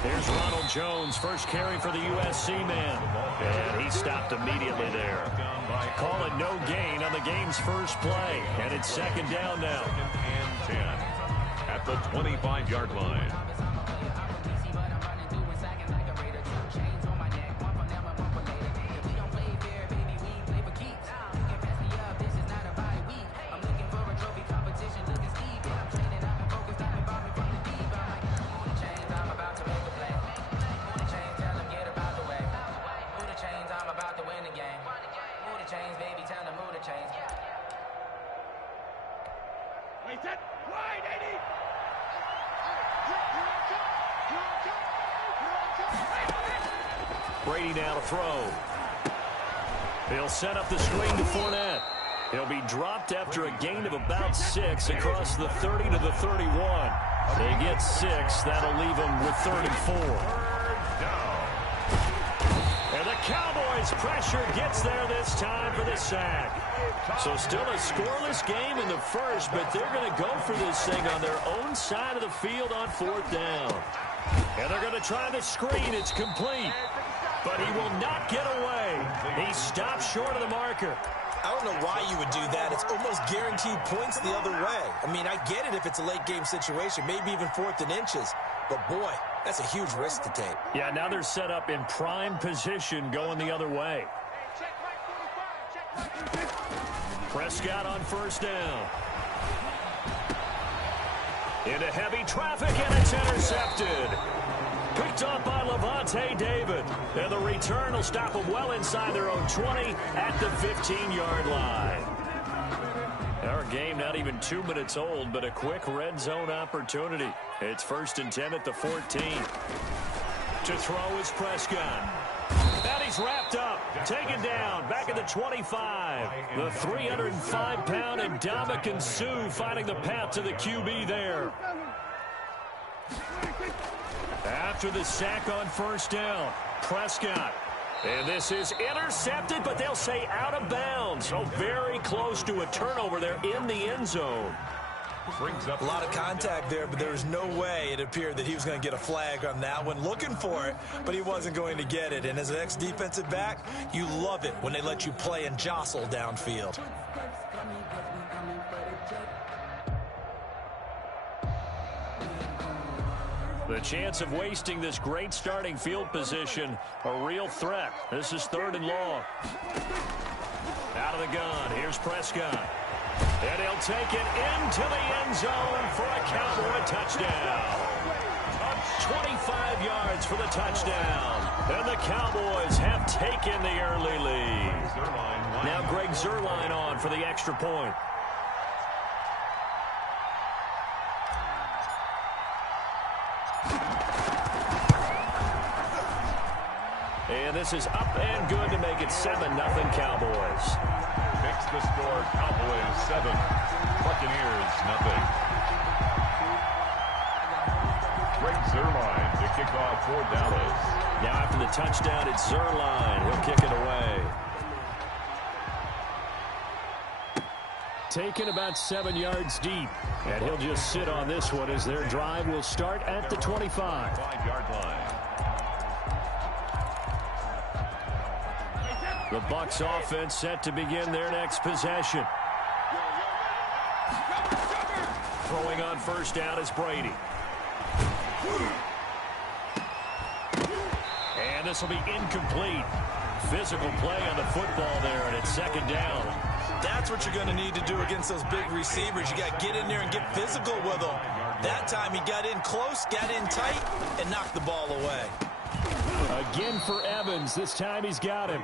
Here's Ronald Jones, first carry for the USC man. And he stopped immediately there. Call it no gain on the game's first play. And it's second down now. Second and 10 at the 25-yard line. Brady now to throw. He'll set up the screen to Fournette. He'll be dropped after a gain of about 6 across the 30 to the 31. They get 6. That'll leave them with 3rd and 4. And the Cowboys pressure gets there this time for the sack. So still a scoreless game in the first, but they're going to go for this thing on their own side of the field on 4th down. And they're going to try the screen. It's complete. But he will not get away. He stopped short of the marker. I don't know why you would do that. It's almost guaranteed points the other way. I mean, I get it if it's a late game situation, maybe even 4th and inches. But, boy, that's a huge risk to take. Yeah, now they're set up in prime position going the other way. Prescott on 1st down. Into heavy traffic, and it's intercepted. Picked up by Levante David. And the return will stop them well inside their own 20 at the 15-yard line. Our game not even 2 minutes old, but a quick red zone opportunity. It's 1st and 10 at the 14. To throw is Prescott. And he's wrapped up. Taken down. Back at the 25. The 305-pound Ndamukong Suh finding the path to the QB there. After the sack on 1st down, Prescott. And this is intercepted, but they'll say out of bounds. So very close to a turnover there in the end zone. Brings up a lot of contact there, but there was no way it appeared that he was going to get a flag on that one. Looking for it, but he wasn't going to get it. And as an ex-defensive back, you love it when they let you play and jostle downfield. The chance of wasting this great starting field position, a real threat. This is 3rd and long. Out of the gun, here's Prescott. And he'll take it into the end zone for a Cowboy touchdown. 25 yards for the touchdown. And the Cowboys have taken the early lead. Now Greg Zuerlein on for the extra point. And this is up and good to make it 7-0 Cowboys. Makes the score Cowboys 7, Buccaneers 0. Greg Zuerlein to kick off for Dallas. Now after the touchdown, it's Zuerlein. He'll kick it away. Taken about 7 yards deep. And he'll just sit on this one as their drive will start at the 25. 5-yard line. The Bucs offense set to begin their next possession. Throwing on 1st down is Brady. And this will be incomplete. Physical play on the football there, and it's 2nd down. That's what you're going to need to do against those big receivers. You got to get in there and get physical with them. That time he got in close, got in tight, and knocked the ball away. Again for Evans. This time he's got him.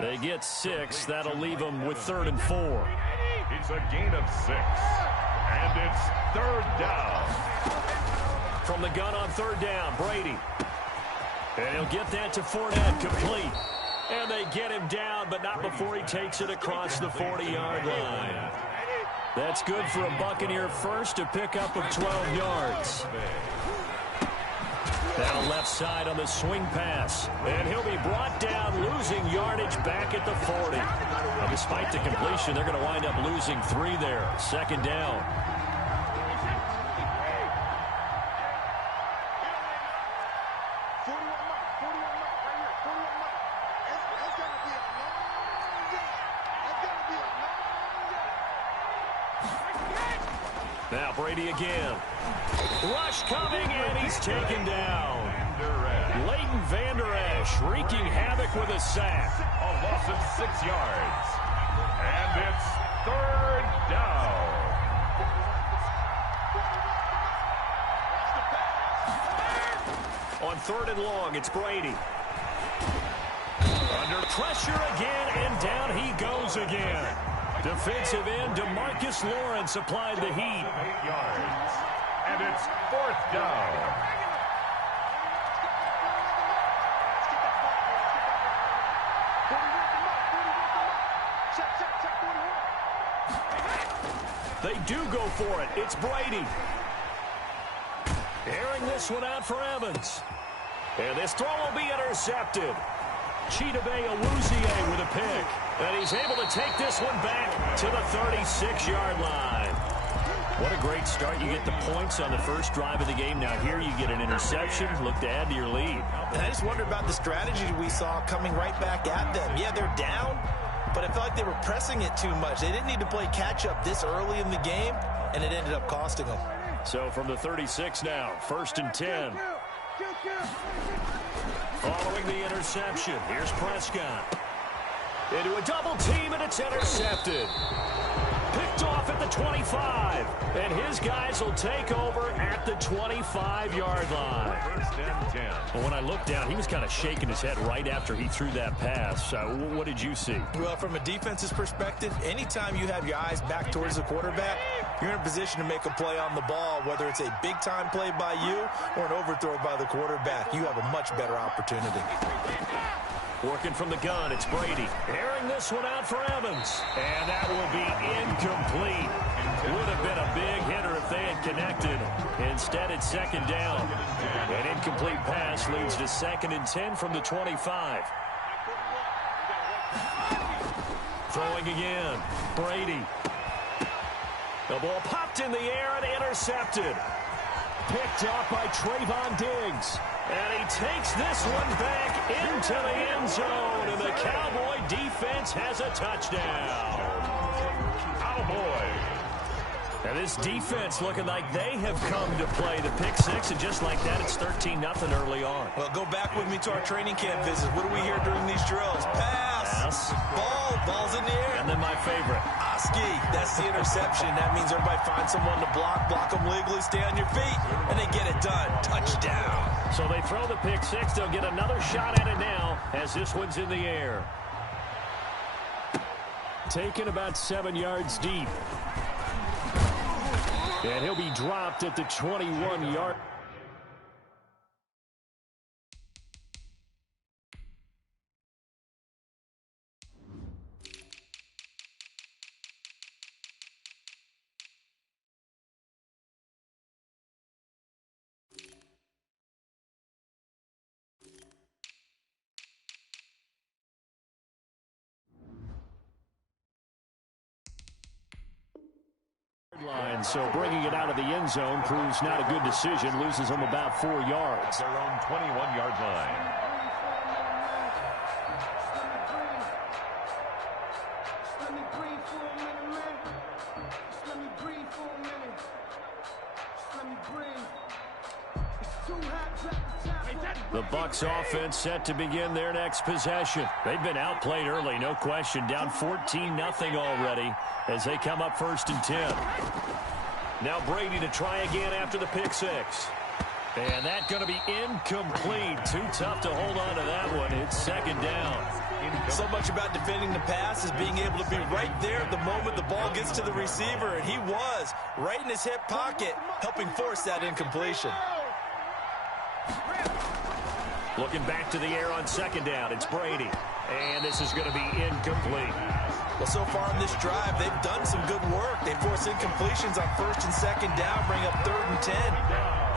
They get 6. That'll leave them with 3rd and 4. It's a gain of 6. And it's 3rd down. From the gun on 3rd down, Brady. And he'll get that to Fournette, complete. And they get him down, but not before he takes it across the 40-yard line. That's good for a Buccaneer first, to pick up of 12 yards. Now left side on the swing pass. And he'll be brought down, losing yardage back at the 40. Now, despite the completion, they're going to wind up losing 3 there. 2nd down. Brady again. Rush coming, and he's taken down. Leighton Vander Esch wreaking havoc with a sack. A loss of 6 yards. And it's 3rd down. On 3rd and long, it's Brady. Under pressure again, and down he goes again. Defensive end DeMarcus Lawrence applied the heat. 8 yards. And it's 4th down. They do go for it. It's Brady. Airing this one out for Evans. And this throw will be intercepted. Chidobe Awuzie with a pick. And he's able to take this one back to the 36-yard line. What a great start. You get the points on the first drive of the game. Now here you get an interception. Look to add to your lead. And I just wonder about the strategy we saw coming right back at them. Yeah, they're down, but I felt like they were pressing it too much. They didn't need to play catch-up this early in the game, and it ended up costing them. So from the 36 now, 1st and 10. Following the interception, here's Prescott. Into a double team, and it's intercepted. Picked off at the 25, and his guys will take over at the 25-yard line. 1st and 10. Well, when I looked down, he was kind of shaking his head right after he threw that pass. What did you see? Well, from a defense's perspective, anytime you have your eyes back towards the quarterback, you're in a position to make a play on the ball, whether it's a big-time play by you or an overthrow by the quarterback. You have a much better opportunity. Working from the gun, it's Brady. Airing this one out for Evans. And that will be incomplete. Would have been a big hitter if they had connected. Instead, it's 2nd down. An incomplete pass leads to 2nd and 10 from the 25. Throwing again. Brady. The ball popped in the air and intercepted. Picked off by Trayvon Diggs. And he takes this one back into the end zone. And the Cowboy defense has a touchdown. Cowboy. And this defense looking like they have come to play. The pick six, and just like that, it's 13-0 early on. Well, go back with me to our training camp visit. What do we hear during these drills? Pass. Ball's in the air. And then my favorite. Oski, that's the interception. That means everybody finds someone to block them legally, stay on your feet, and they get it done. Touchdown. So they throw the pick six. They'll get another shot at it now as this one's in the air. Taken about 7 yards deep. And he'll be dropped at the 21-yard. Line, so bringing it out of the end zone proves not a good decision. Loses them about 4 yards. Their own 21-yard line. The Bucs offense set to begin their next possession. They've been outplayed early, no question. Down 14-0 already as they come up 1st and 10. Now Brady to try again after the pick six. And that's going to be incomplete. Too tough to hold on to that one. It's 2nd down. So much about defending the pass is being able to be right there at the moment the ball gets to the receiver, and he was right in his hip pocket, helping force that incompletion. Looking back to the air on 2nd down, it's Brady. And this is going to be incomplete. Well, so far in this drive, they've done some good work. They force incompletions on 1st and 2nd down, bring up 3rd and 10.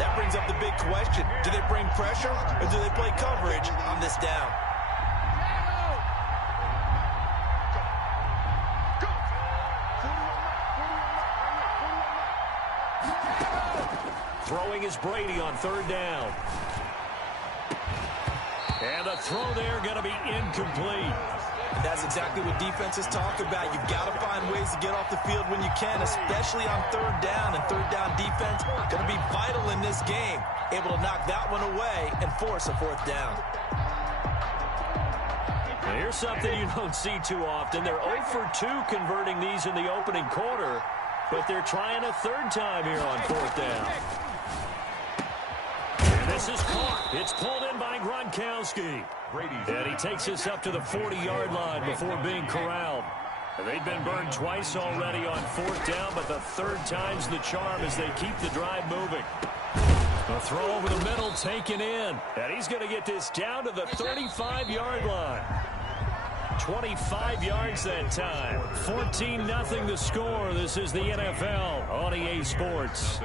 That brings up the big question. Do they bring pressure, or do they play coverage on this down? Throwing is Brady on 3rd down. And the throw there going to be incomplete. And that's exactly what defenses talk about. You've got to find ways to get off the field when you can, especially on third down. And third down defense going to be vital in this game. Able to knock that one away and force a fourth down. Now here's something you don't see too often. They're 0 for 2 converting these in the opening quarter, but they're trying a third time here on fourth down. And this is caught. It's pulled in by Gronkowski. And he takes us up to the 40-yard line before being corralled. They've been burned twice already on fourth down, but the third time's the charm as they keep the drive moving. A throw over the middle taken in. And he's going to get this down to the 35-yard line. 25 yards that time. 14-0 the score. This is the NFL on EA Sports.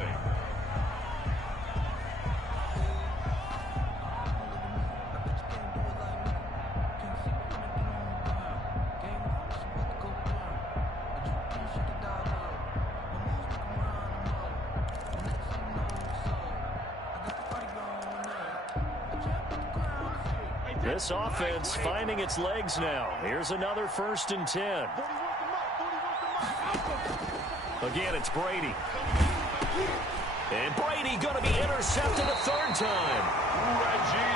This offense finding its legs now. Here's another 1st and 10. Again, it's Brady. And Brady going to be intercepted a third time.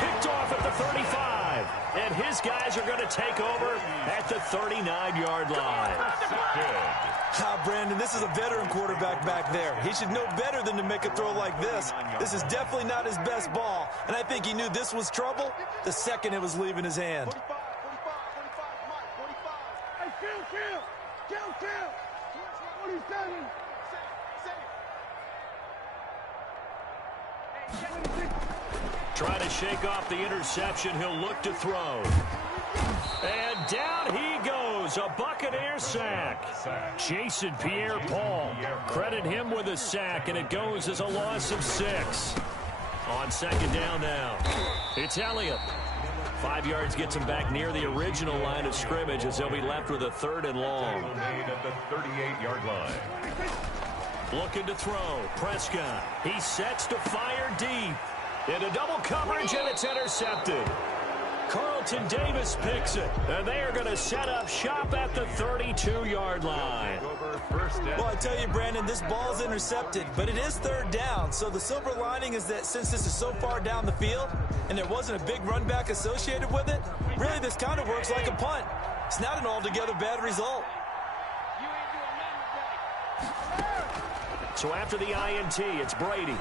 Picked off at the 35. And his guys are going to take over at the 39-yard line. Brandon, this is a veteran quarterback back there. He should know better than to make a throw like this. This is definitely not his best ball, and I think he knew this was trouble the second it was leaving his hand. 45, 45. Hey, kill. 27. Trying to shake off the interception. He'll look to throw. And down he goes. A Buccaneer sack. Jason Pierre-Paul. Credit him with a sack, and it goes as a loss of 6. On second down now. It's Elliott. 5 yards gets him back near the original line of scrimmage as they'll be left with a 3rd and long. Made at the 38-yard line. Looking to throw. Prescott. He sets to fire deep. Into double coverage, and it's intercepted. Carlton Davis picks it, and they are going to set up shop at the 32-yard line. Well, I tell you, Brandon, this ball's intercepted, but it is 3rd down. So the silver lining is that since this is so far down the field and there wasn't a big run back associated with it, really this kind of works like a punt. It's not an altogether bad result. So after the INT, it's Brady.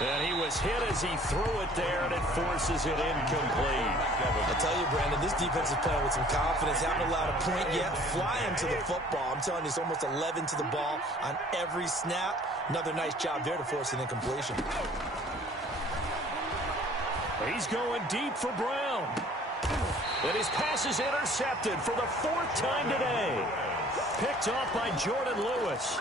And he was hit as he threw it there, and it forces it incomplete. I tell you, Brandon, this defense is playing with some confidence. Haven't allowed a point yet. Flying to the football. I'm telling you, it's almost 11 to the ball on every snap. Another nice job there to force an incompletion. He's going deep for Brown. And his pass is intercepted for the 4th time today. Picked off by Jordan Lewis.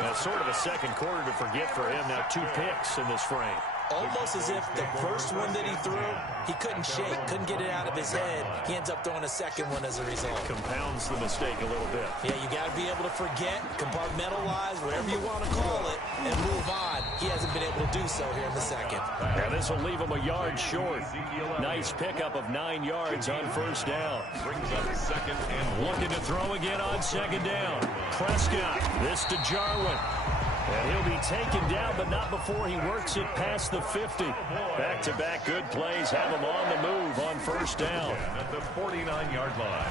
That's sort of a second quarter to forget for him. Now 2 picks in this frame. Almost as if the first one that he threw, he couldn't shake, couldn't get it out of his head. He ends up throwing a second one as a result. Compounds the mistake a little bit. Yeah, you got to be able to forget, compartmentalize, whatever you want to call it, and move on. He hasn't been able to do so here in the second. And this will leave him a yard short. Nice pickup of 9 yards on 1st down. Brings up 2nd and 1. Looking to throw again on 2nd down. Prescott, this to Jarwin. And he'll be taken down, but not before he works it past the 50. Back-to-back good plays have him on the move on 1st down. At the 49-yard line.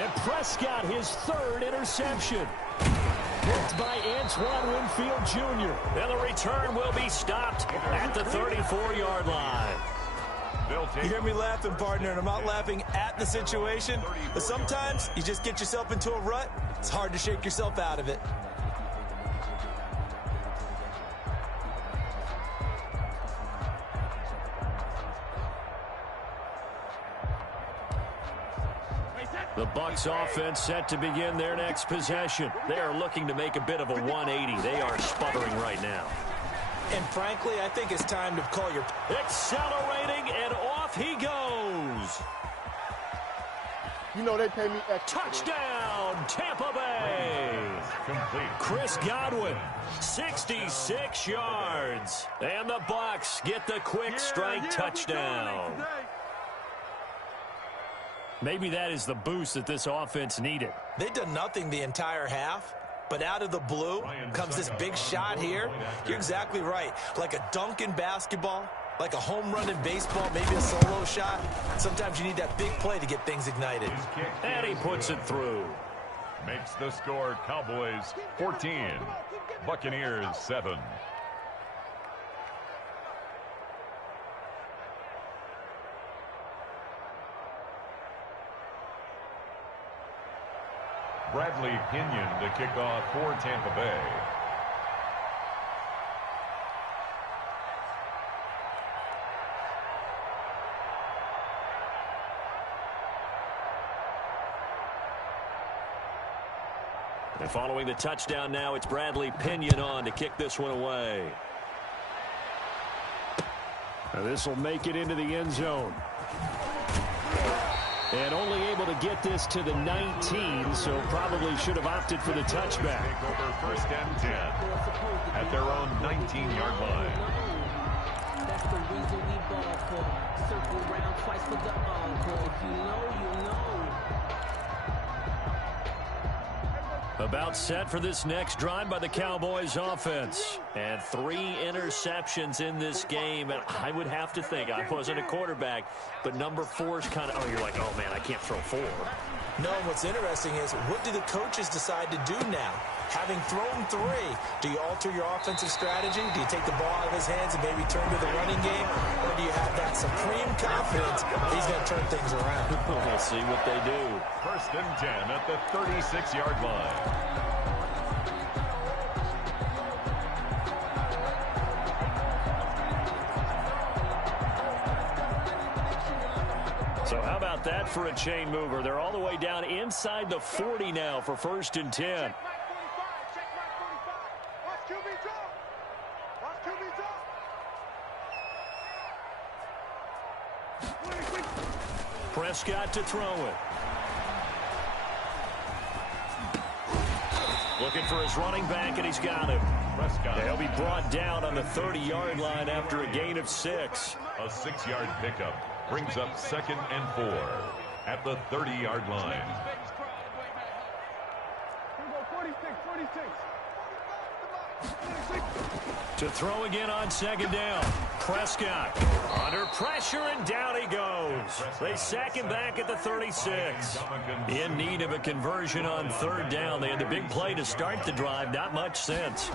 And Prescott, his 3rd interception. Picked by Antoine Winfield Jr. And the return will be stopped at the 34-yard line. You hear me laughing, partner, and I'm not laughing at the situation, but sometimes you just get yourself into a rut. It's hard to shake yourself out of it. The Bucs offense set to begin their next possession. They are looking to make a bit of a 180. They are sputtering right now. And frankly, I think it's time to call your... Accelerating, and off he goes. You know they pay me extra. Touchdown, Tampa Bay. Complete. Chris Godwin, 66 yards. And the Bucs get the quick strike touchdown. Maybe that is the boost that this offense needed. They've done nothing the entire half, but out of the blue comes this big shot here. You're exactly right. Like a dunk in basketball, like a home run in baseball, maybe a solo shot. Sometimes you need that big play to get things ignited. And he puts it through. Makes the score Cowboys 14, Buccaneers 7. Bradley Pinion to kick off for Tampa Bay. And following the touchdown now, it's Bradley Pinion on to kick this one away. Now this will make it into the end zone. And only able to get this to the 19, so probably should have opted for the touchback. Take over first and 10 at their own 19-yard line. That's the reason we ball for. Circle around twice for the encore. You know. About set for this next drive by the Cowboys offense. And 3 interceptions in this game. And I would have to think, I wasn't a quarterback, but number 4 is kind of, oh, you're like, oh, man, I can't throw 4. No, what's interesting is, what do the coaches decide to do now? Having thrown 3, do you alter your offensive strategy? Do you take the ball out of his hands and maybe turn to the running game? Or do you have that supreme confidence he's going to turn things around? We'll see what they do. First and 10 at the 36-yard line. So how about that for a chain mover? They're all the way down inside the 40 now for first and 10. Prescott to throw it. Looking for his running back, and he's got him. Prescott. He'll be brought down on the 30-yard line after a gain of 6. A 6-yard pickup brings up 2nd and 4 at the 30-yard line. To throw again on 2nd down. Prescott under pressure, and down he goes. They sack him back at the 36. In need of a conversion on 3rd down. They had the big play to start the drive. Not much sense.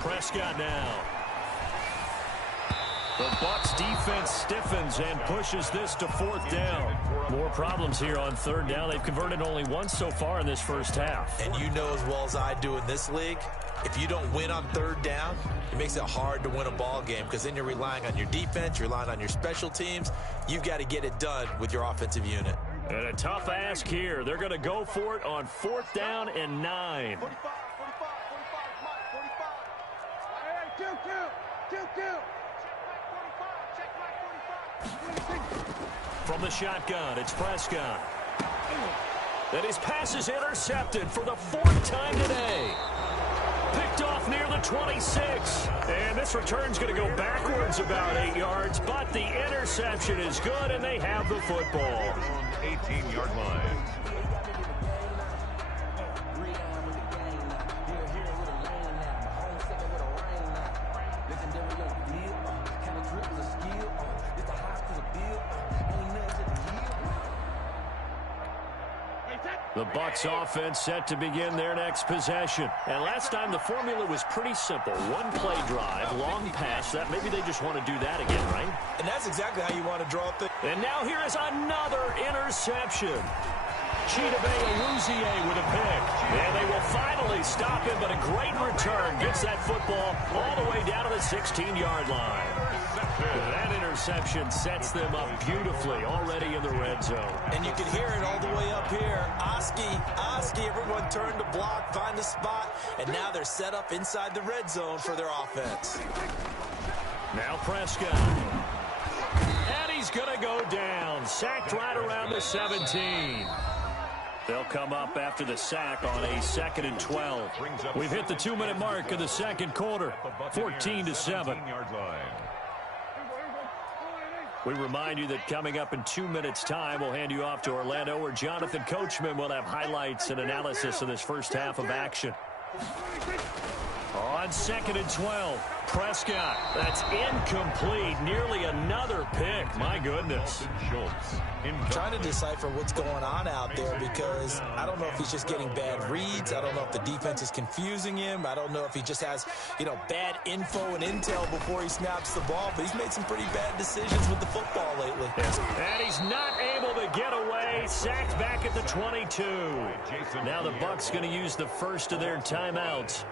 Prescott now. The Bucs defense stiffens and pushes this to 4th down. More problems here on 3rd down. They've converted only once so far in this first half. And you know as well as I do in this league, if you don't win on 3rd down, it makes it hard to win a ball game because then you're relying on your defense, you're relying on your special teams. You've got to get it done with your offensive unit. And a tough ask here. They're going to go for it on 4th down and 9. From the shotgun, it's Prescott. That his pass is intercepted for the 4th time today. Picked off near the 26. And this return's going to go backwards about 8 yards, but the interception is good, and they have the football. 18-yard line. The Bucs offense set to begin their next possession. And last time the formula was pretty simple. 1 play drive, long pass. That maybe they just want to do that again, right? And that's exactly how you want to draw things. And now here is another interception. Chidobe with a pick. And they will finally stop him, but a great return gets that football all the way down to the 16-yard line. That interception sets them up beautifully already in the red zone. And you can hear it all the way up here. Oski, everyone turned to block, find the spot, and now they're set up inside the red zone for their offense. Now Prescott. And he's going to go down. Sacked right around the 17. They'll come up after the sack on a 2nd and 12. We've hit the 2-minute mark of the second quarter. 14-7. We remind you that coming up in 2 minutes' time, we'll hand you off to Orlando, where Jonathan Coachman will have highlights and analysis of this first half of action. On 2nd and 12, Prescott. That's incomplete. Nearly another pick. My goodness. I'm trying to decipher what's going on out there because I don't know if he's just getting bad reads. I don't know if the defense is confusing him. I don't know if he just has, bad info and intel before he snaps the ball. But he's made some pretty bad decisions with the football lately. And he's not able to get away. Sacked back at the 22. Now the Bucs going to use the first of their timeouts.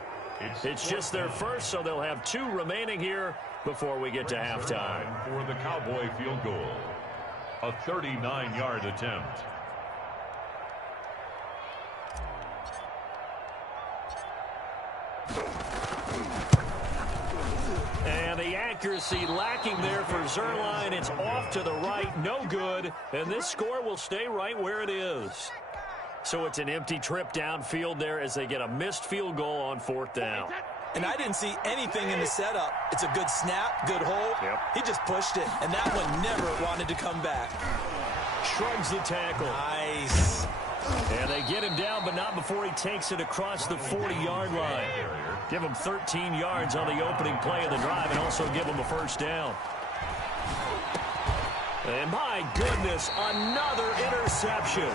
It's just their first, so they'll have 2 remaining here before we get to halftime. For the Cowboy field goal, a 39-yard attempt. And the accuracy lacking there for Zuerlein. It's off to the right, no good, and this score will stay right where it is. So it's an empty trip downfield there as they get a missed field goal on 4th down. And I didn't see anything in the setup. It's a good snap, good hold. Yep. He just pushed it, and that one never wanted to come back. Shrugs the tackle. Nice. And they get him down, but not before he takes it across the 40-yard line. Give him 13 yards on the opening play of the drive and also give him a first down. And my goodness, another interception.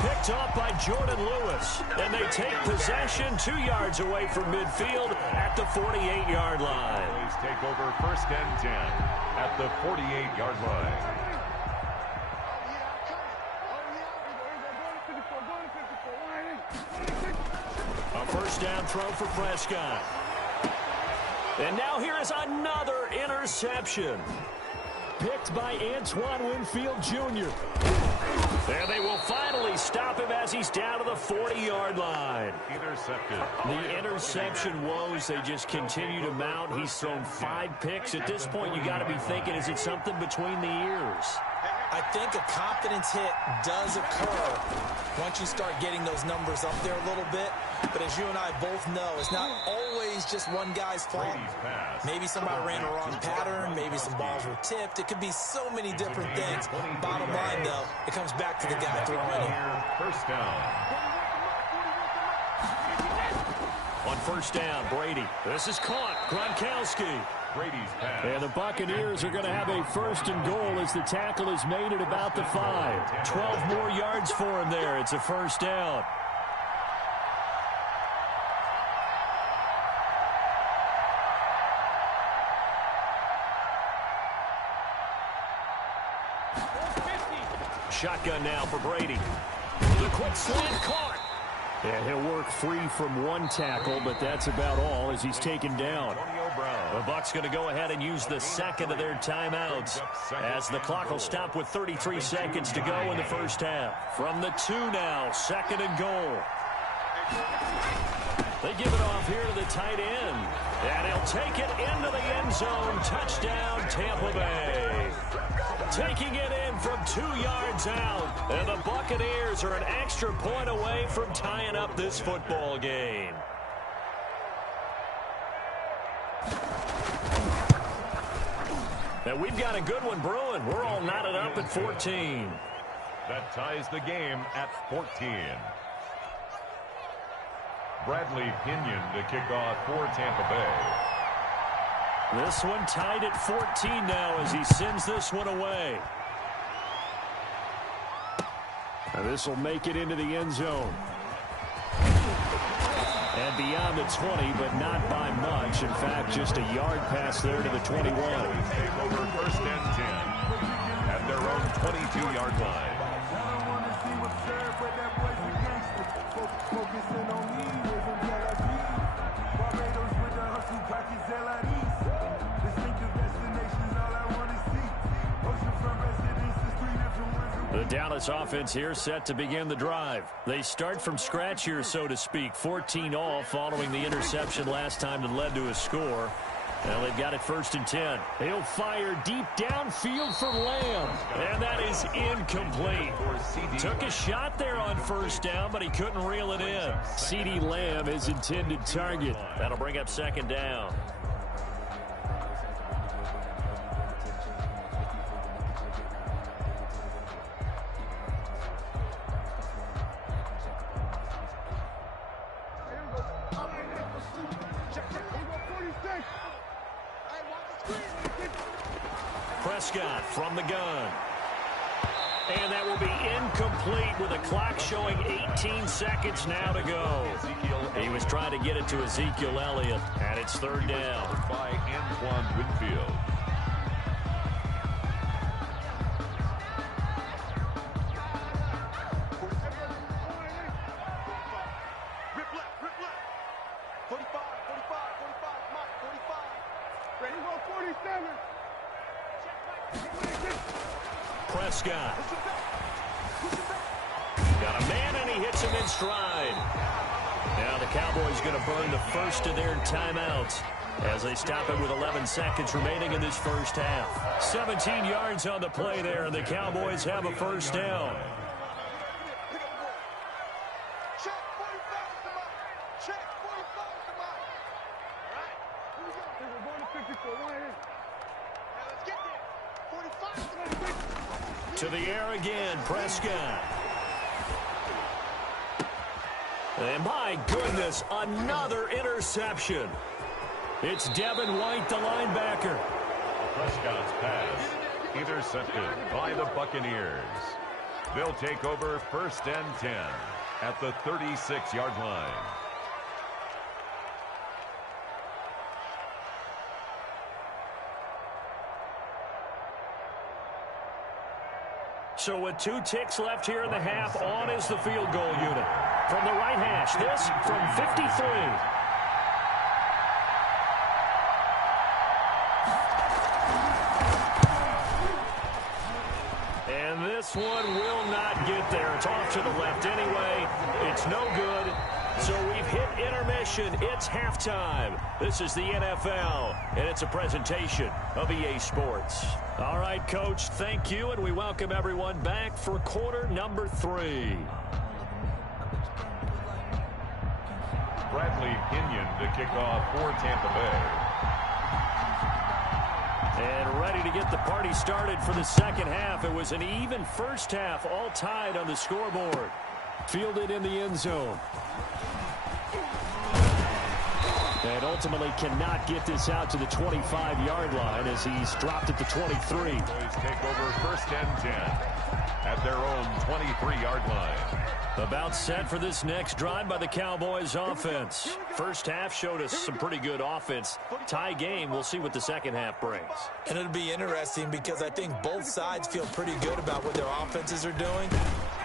Picked off by Jordan Lewis. And they take possession 2 yards away from midfield at the 48-yard line. Always take over 1st and 10 at the 48-yard line. A first down throw for Prescott. And now here is another interception. Picked by Antoine Winfield Jr. And they will finally stop him as he's down to the 40-yard line. Intercepted. The interception woes, they just continue to mount. He's thrown 5 picks. At this point, you got to be thinking, is it something between the ears? I think a confidence hit does occur once you start getting those numbers up there a little bit. But as you and I both know, it's not always just one guy's fault. Maybe somebody ran a wrong pattern. Maybe some balls were tipped. It could be so many different things. Bottom line, though, it comes back to the guy throwing it. First down. On first down, Brady. This is caught. Gronkowski. Brady's pass. And the Buccaneers are going to have a first and goal as the tackle is made at about the 5. 12 more yards for him there. It's a first down. Shotgun now for Brady. The quick slant caught. And he'll work free from one tackle, but that's about all as he's taken down. The Bucs going to go ahead and use the second of their timeouts as the clock will stop with 33 seconds to go in the first half. From the 2 now, 2nd and goal. They give it off here to the tight end. And he'll take it into the end zone. Touchdown, Tampa Bay. Taking it in from 2 yards out. And the Buccaneers are an extra point away from tying up this football game. And we've got a good one brewing. We're all knotted up at 14. That ties the game at 14. Bradley Pinion to kick off for Tampa Bay. This one tied at 14 now as he sends this one away. And this will make it into the end zone. And beyond the 20, but not by much. In fact, just a yard pass there to the 21. Take over 1st and 10 at their own 22-yard line. The Dallas offense here set to begin the drive. They start from scratch here, so to speak. 14 all following the interception last time that led to a score. Well, they've got it 1st and 10. He'll fire deep downfield for Lamb. And that is incomplete. Took a shot there on 1st down, but he couldn't reel it in. CeeDee Lamb is intended target. That'll bring up 2nd down. Prescott from the gun. And that will be incomplete with the clock showing 18 seconds now to go. He was trying to get it to Ezekiel Elliott, and it's third down. By Antoine Winfield. Prescott. Got a man, and he hits him in stride. Now the Cowboys going to burn the first of their timeouts as they stop it with 11 seconds remaining in this first half. 17 yards on the play there, and the Cowboys have a first down. To the air again, Prescott. And my goodness, another interception. It's Devin White, the linebacker. Prescott's pass intercepted by the Buccaneers. They'll take over first and 10 at the 36-yard line. So with 2 ticks left here in the half, on is the field goal unit. From the right hash, this from 53. And this one will not get there. It's off to the left anyway. It's no good. So we've hit intermission. It's halftime. This is the NFL, and it's a presentation of EA Sports. All right, Coach, thank you, and we welcome everyone back for quarter number 3. Bradley Pinion to kick off for Tampa Bay. And ready to get the party started for the second half. It was an even first half, all tied on the scoreboard. Fielded in the end zone. And ultimately cannot get this out to the 25-yard line as he's dropped at the 23. Boys take over first and 10 at their own 23-yard line. About set for this next drive by the Cowboys offense. First half showed us some pretty good offense. Tie game, we'll see what the second half brings. And it'll be interesting because I think both sides feel pretty good about what their offenses are doing.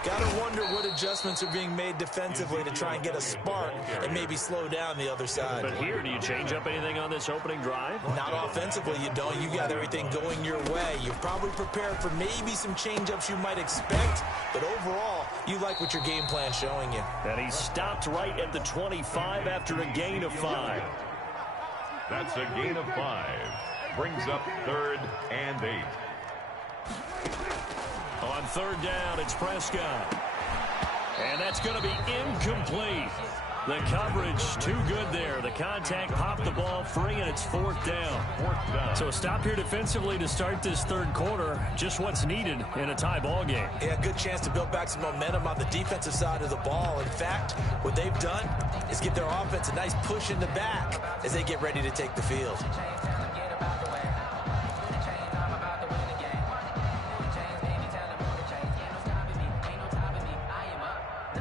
Got to wonder what adjustments are being made defensively to try and get a spark and maybe slow down the other side. But here, do you change up anything on this opening drive? Not offensively, you don't. You got everything going your way. You're probably prepared for maybe some change-ups you might expect, but overall, you like what your game plan's showing you. And he stopped right at the 25 after a gain of 5. That's a gain of 5. Brings up third and 8. On third down, it's Prescott. And that's going to be incomplete. The coverage too good there. The contact popped the ball free, and it's fourth down. So a stop here defensively to start this third quarter. Just what's needed in a tie ball game. Yeah, good chance to build back some momentum on the defensive side of the ball. In fact, what they've done is give their offense a nice push in the back as they get ready to take the field.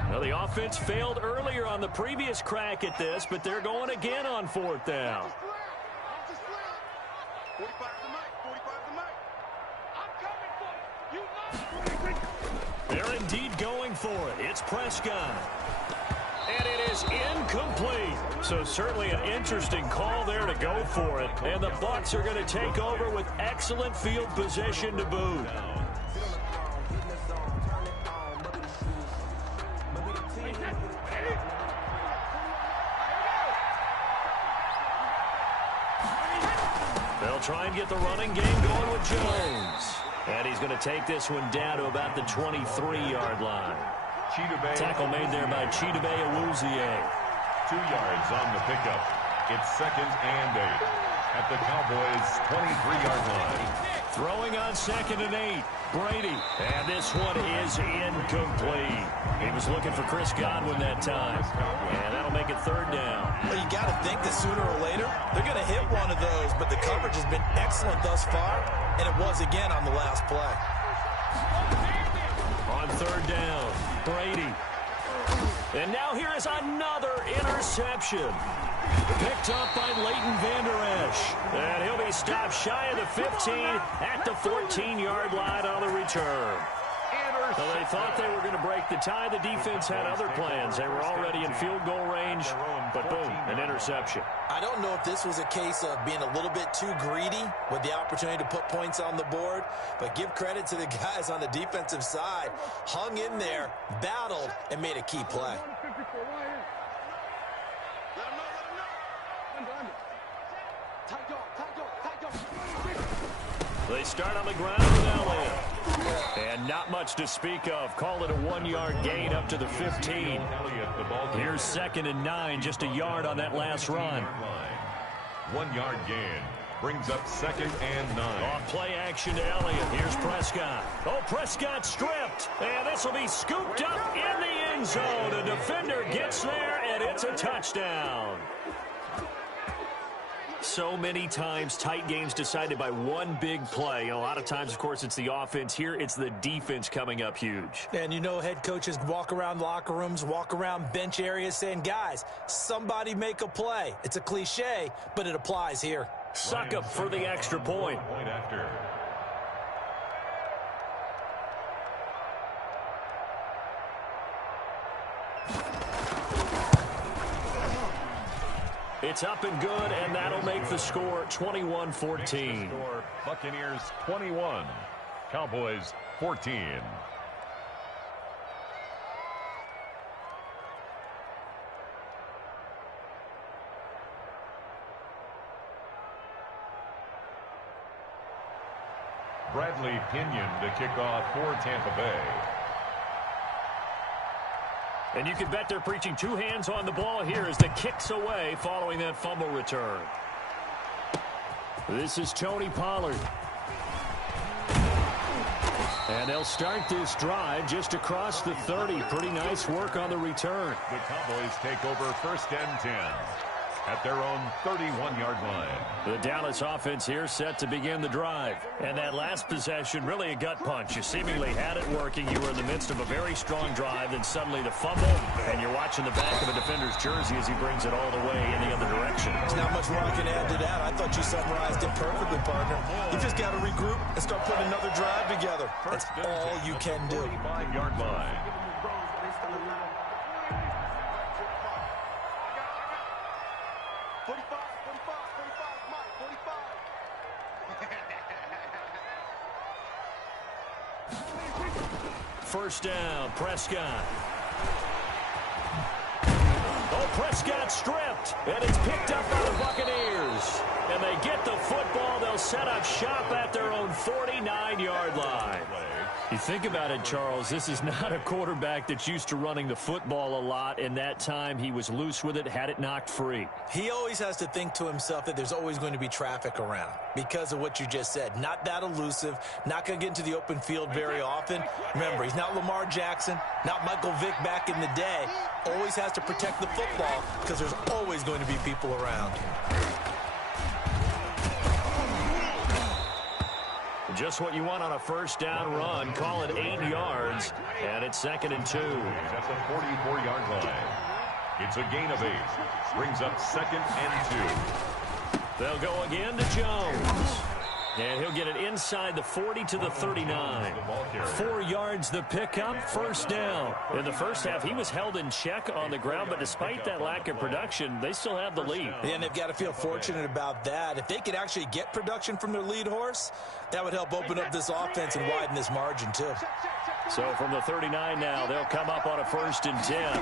Well, the offense failed earlier on the previous crack at this, but they're going again on fourth down. They're indeed going for it. It's Prescott. And it is incomplete. So certainly an interesting call there to go for it. And the Bucs are going to take over with excellent field position to boot. They'll try and get the running game going with Jones. And he's going to take this one down to about the 23-yard line. Tackle made there by Chidobe Awuzie. 2 yards on the pickup. It's second and 8 at the Cowboys' 23-yard line. Throwing on 2nd and 8. Brady. And this one is incomplete. He was looking for Chris Godwin that time. And that'll make it 3rd down. Well, you got to think that sooner or later, they're going to hit one of those. But the coverage has been excellent thus far. And it was again on the last play. On 3rd down, Brady. And now here is another interception. Picked up by Leighton Vander Esch. And he'll be stopped shy of the 15 at the 14-yard line on the return. So they thought they were going to break the tie. The defense had other plans. They were already in field goal range, but boom, an interception. I don't know if this was a case of being a little bit too greedy with the opportunity to put points on the board, but give credit to the guys on the defensive side. Hung in there, battled, and made a key play. They start on the ground with Elliott. And not much to speak of. Call it a 1-yard gain up to the 15. Here's 2nd and 9, just a yard on that last run. 1-yard gain brings up 2nd and 9. Off play action to Elliott. Here's Prescott. Oh, Prescott stripped. And this will be scooped up in the end zone. A defender gets there, and it's a touchdown. So many times, tight games decided by one big play. A lot of times, of course, it's the offense. Here, it's the defense coming up huge. And you know, head coaches walk around locker rooms, walk around bench areas saying, guys, somebody make a play. It's a cliche, but it applies here. Suck up for the extra point. Point after. It's up and good, and that'll make the score 21-14. Buccaneers 21, Cowboys 14. Bradley Pinion to kick off for Tampa Bay. And you can bet they're preaching two hands on the ball here as the kick's away following that fumble return. This is Tony Pollard. And they'll start this drive just across the 30. Pretty nice work on the return. The Cowboys take over 1st and 10 at their own 31-yard line. The Dallas offense here set to begin the drive. And that last possession, really a gut punch. You seemingly had it working. You were in the midst of a very strong drive, then suddenly the fumble, and you're watching the back of a defender's jersey as he brings it all the way in the other direction. There's not much more I can add to that. I thought you summarized it perfectly, partner. You just got to regroup and start putting another drive together. That's all you can do. 45-yard line. First down, Prescott. Oh, Prescott stripped, and it's picked up by the Buccaneers. And they get the football. They'll set up shop at their own 49-yard line. You think about it, Charles, this is not a quarterback that's used to running the football a lot, and that time he was loose with it, had it knocked free. He always has to think to himself that there's always going to be traffic around because of what you just said. Not that elusive, not going to get into the open field very often. Remember, he's not Lamar Jackson, not Michael Vick back in the day. Always has to protect the football because there's always going to be people around. Just what you want on a first down run. Call it 8 yards, and it's 2nd and 2. At the 44-yard line. It's a gain of 8. Brings up 2nd and 2. They'll go again to Jones. And he'll get it inside the 40 to the 39. 4 yards the pickup, first down. In the first half, he was held in check on the ground, but despite that lack of production, they still have the lead. And they've got to feel fortunate about that. If they could actually get production from their lead horse, that would help open up this offense and widen this margin, too. So from the 39 now, they'll come up on a 1st and 10.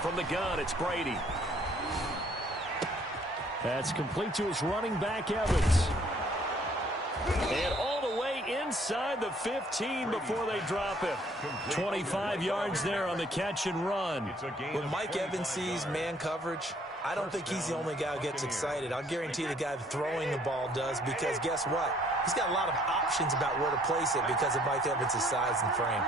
From the gun, it's Brady. That's complete to his running back, Evans. And all the way inside the 15 before they drop it. 25 yards there on the catch and run. When Mike Evans sees man coverage, I don't think he's the only guy who gets excited. I'll guarantee the guy throwing the ball does, because guess what? He's got a lot of options about where to place it because of Mike Evans' size and frame.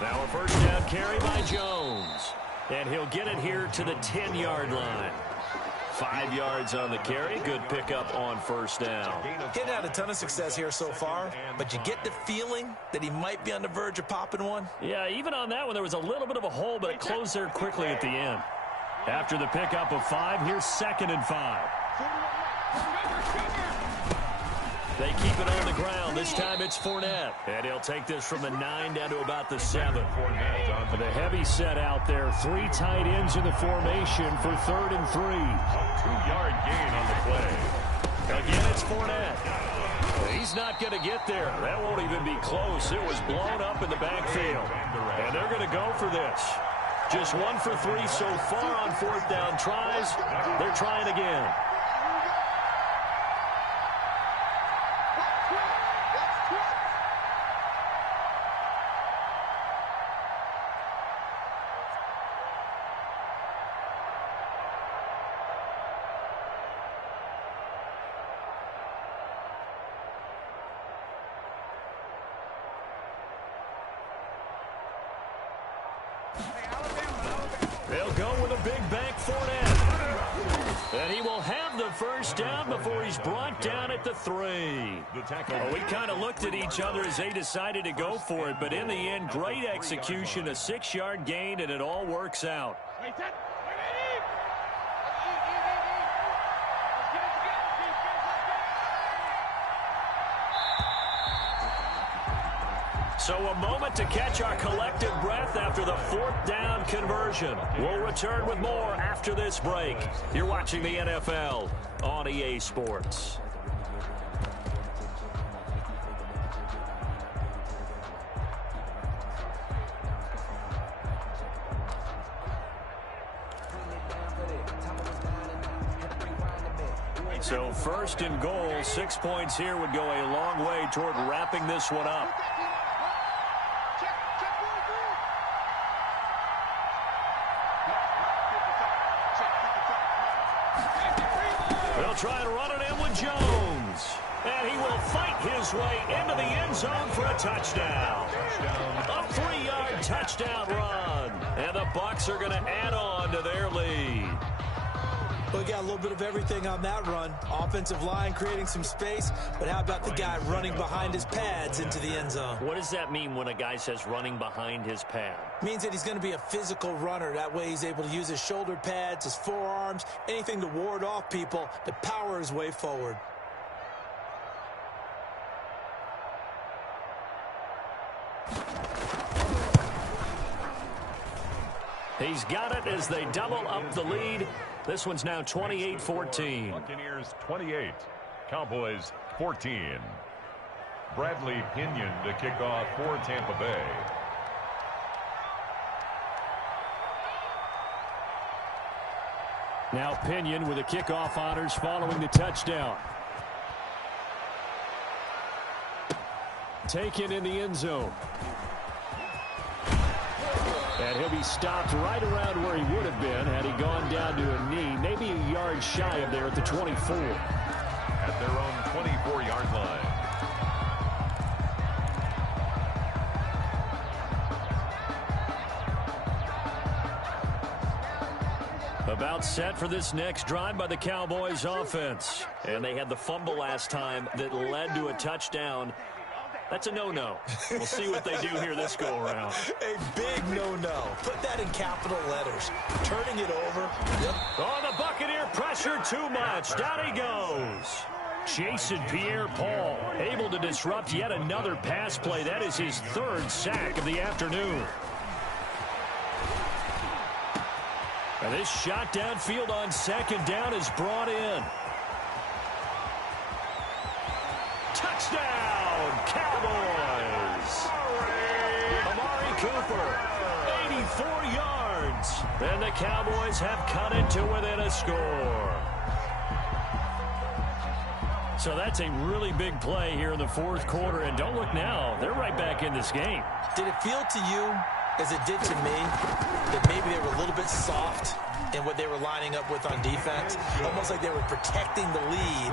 Now a first down carry by Jones. And he'll get it here to the 10-yard line. 5 yards on the carry. Good pickup on first down. Getting had a ton of success here so far, but you get the feeling that he might be on the verge of popping one. Yeah, even on that one, there was a little bit of a hole, but it closed there quickly at the end. After the pickup of 5, here's 2nd and 5. They keep it on the ground. This time it's Fournette. And he'll take this from the 9 down to about the 7. For the heavy set out there. 3 tight ends in the formation for 3rd and 3. A 2-yard gain on the play. Again, it's Fournette. He's not going to get there. That won't even be close. It was blown up in the backfield. And they're going to go for this. Just 1 for 3 so far on 4th down tries. They're trying again. They'll go with a big bank Fournette. And he will have the first down before he's brought down at the 3. Well, we kind of looked at each other as they decided to go for it, but in the end, great execution, a 6-yard gain, and it all works out. So a moment to catch our collective breath after the 4th down conversion. We'll return with more after this break. You're watching the NFL on EA Sports. So 1st and goal, 6 points here would go a long way toward wrapping this one up. They'll try and run it in with Jones. And he will fight his way into the end zone for a touchdown. A 3-yard touchdown run. And the Bucs are going to add on to their lead. Well, we got a little bit of everything on that run. Offensive line creating some space, but how about the guy running behind his pads into the end zone? What does that mean when a guy says running behind his pad? Means that he's going to be a physical runner. That way he's able to use his shoulder pads, his forearms, anything to ward off people, to power his way forward. He's got it as they double up the lead. This one's now 28-14. Buccaneers 28, Cowboys 14. Bradley Pinion to kick off for Tampa Bay. Now Pinion with the kickoff honors following the touchdown. Taken in the end zone. And he'll be stopped right around where he would have been had he gone down to a knee, maybe a yard shy of there at the 24. At their own 24-yard line. About set for this next drive by the Cowboys offense. And they had the fumble last time that led to a touchdown. That's a no-no. We'll see what they do here this go-around. A big no-no. Put that in capital letters. Turning it over. Yep. Oh, the Buccaneer pressure too much. Down he goes. Jason Pierre-Paul able to disrupt yet another pass play. That is his 3rd sack of the afternoon. And this shot downfield on 2nd down is brought in. Touchdown, Cowboys! Amari Cooper, 84 yards. And the Cowboys have cut it to within a score. So that's a really big play here in the 4th quarter. And don't look now, they're right back in this game. Did it feel to you as it did to me, that maybe they were a little bit soft in what they were lining up with on defense. Almost like they were protecting the lead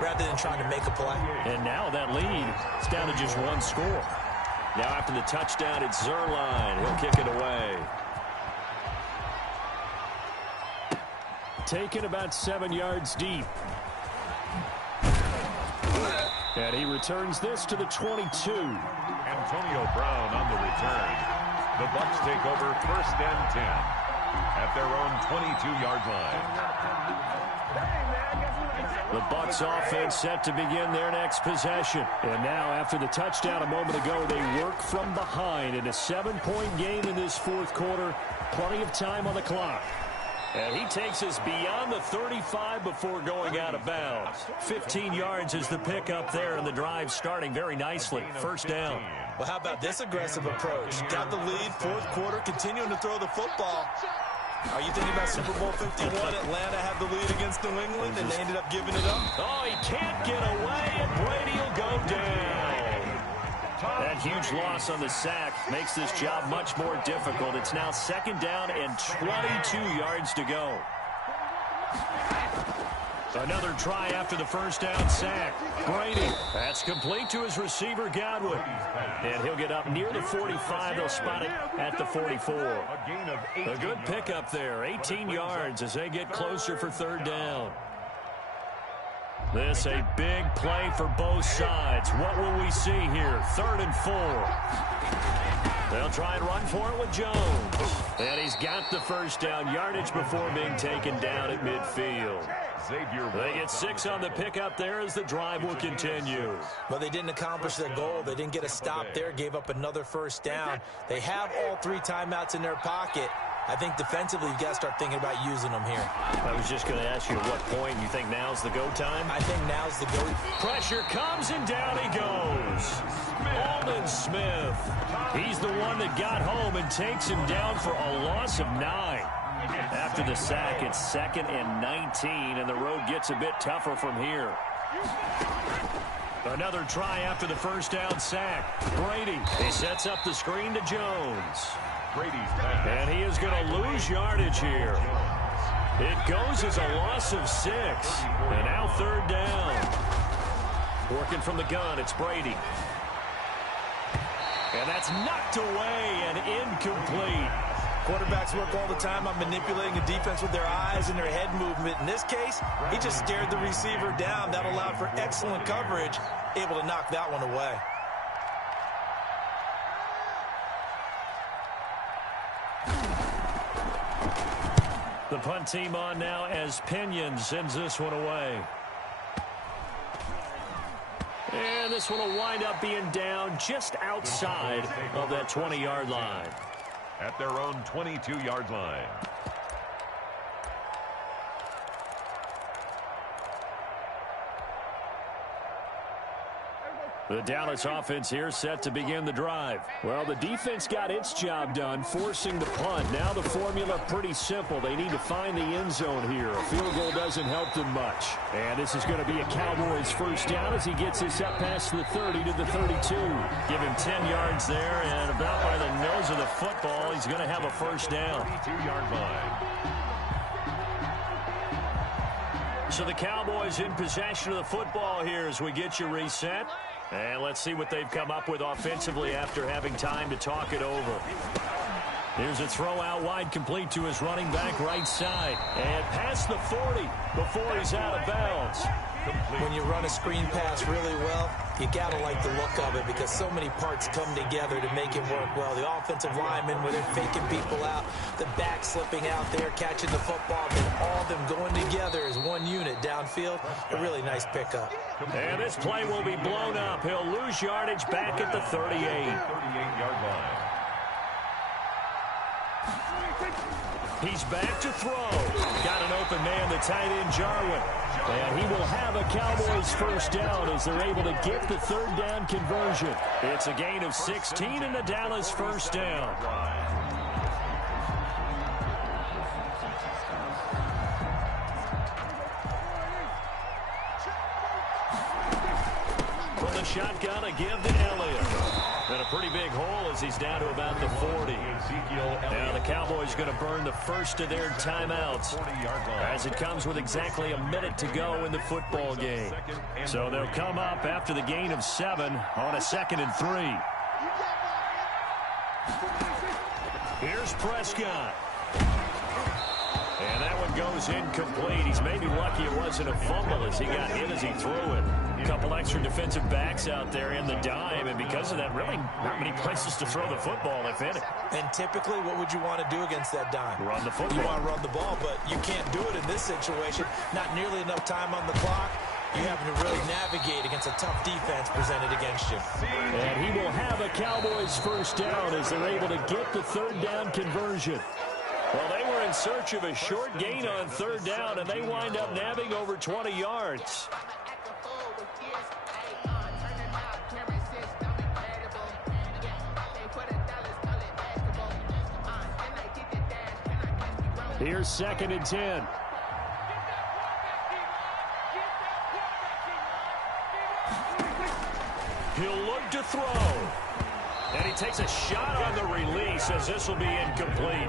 rather than trying to make a play. And now that lead is down to just one score. Now after the touchdown, it's Zerline. He'll kick it away. Taken about 7 yards deep. And he returns this to the 22. Antonio Brown on the return. The Bucs take over first and 10 at their own 22-yard line. The Bucs offense set to begin their next possession. And now after the touchdown a moment ago, they work from behind in a 7-point game in this fourth quarter. Plenty of time on the clock. And he takes us beyond the 35 before going out of bounds. 15 yards is the pickup there, and the drive starting very nicely. First down. Well, how about this aggressive approach? Got the lead, fourth quarter, continuing to throw the football. Are you thinking about Super Bowl 51? Atlanta had the lead against New England, and they ended up giving it up. Oh, he can't get away, and Brady will go down. That huge loss on the sack makes this job much more difficult. It's now second down and 22 yards to go. Another try after the first down sack. Brady, that's complete to his receiver, Godwin. And he'll get up near the 45. They'll spot it at the 44. A good pickup there, 18 yards as they get closer for third down. This a big play for both sides. What will we see here? 3rd and 4. They'll try and run for it with Jones. And he's got the first down yardage before being taken down at midfield. They get 6 on the pickup there as the drive will continue. But they didn't accomplish their goal. They didn't get a stop there, gave up another first down. They have all 3 timeouts in their pocket. I think defensively, you've got to start thinking about using them here. I was just going to ask you at what point you think now's the go time? I think now's the go. Pressure comes and down he goes. Aldon Smith. He's the one that got home and takes him down for a loss of 9. After the sack, it's 2nd and 19, and the road gets a bit tougher from here. Another try after the first down sack. Brady, he sets up the screen to Jones. And he is going to lose yardage here. It goes as a loss of 6. And now third down. Working from the gun, it's Brady. And that's knocked away and incomplete. Quarterbacks work all the time on manipulating the defense with their eyes and their head movement. In this case, he just stared the receiver down. That allowed for excellent coverage, able to knock that one away. The punt team on now as Pinion sends this one away. And this one will wind up being down just outside of that 20-yard line. At their own 22-yard line. The Dallas offense here set to begin the drive. Well, the defense got its job done, forcing the punt. Now the formula pretty simple. They need to find the end zone here. A field goal doesn't help them much. And this is going to be a Cowboys first down as he gets this up past the 30 to the 32. Give him 10 yards there, and about by the nose of the football, he's going to have a first down. 22-yard line. So the Cowboys in possession of the football here as we get you reset. And let's see what they've come up with offensively after having time to talk it over. Here's a throw out wide, complete to his running back right side. And past the 40 before he's out of bounds. When you run a screen pass really well, you got to like the look of it because so many parts come together to make it work well. The offensive linemen, where they're faking people out, the back slipping out there, catching the football, and all of them going together as one unit downfield. A really nice pickup. And this play will be blown up. He'll lose yardage back at the 38. 38-yard line. He's back to throw. Got an open man, the tight end, Jarwin. And he will have a Cowboys first down as they're able to get the third down conversion. It's a gain of 16 and a Dallas first down. from the shotgun, a give to Elliott. And a pretty big hole as he's down to about the 40. Now the Cowboys going to burn the first of their timeouts as it comes with exactly a minute to go in the football game. So they'll come up after the gain of 7 on a 2nd and 3. Here's Prescott. And that one goes incomplete. He's maybe lucky it wasn't a fumble as he got hit as he threw it. A couple extra defensive backs out there in the dime, and because of that, really not many places to throw the football, if any. And typically, what would you want to do against that dime? Run the football. You want to run the ball, but you can't do it in this situation. Not nearly enough time on the clock. You having to really navigate against a tough defense presented against you. And he will have a Cowboys first down as they're able to get the third down conversion. Well, they were in search of a short gain on third down, and they wind up nabbing over 20 yards. Here's 2nd and 10. He'll look to throw. And he takes a shot on the release as this will be incomplete.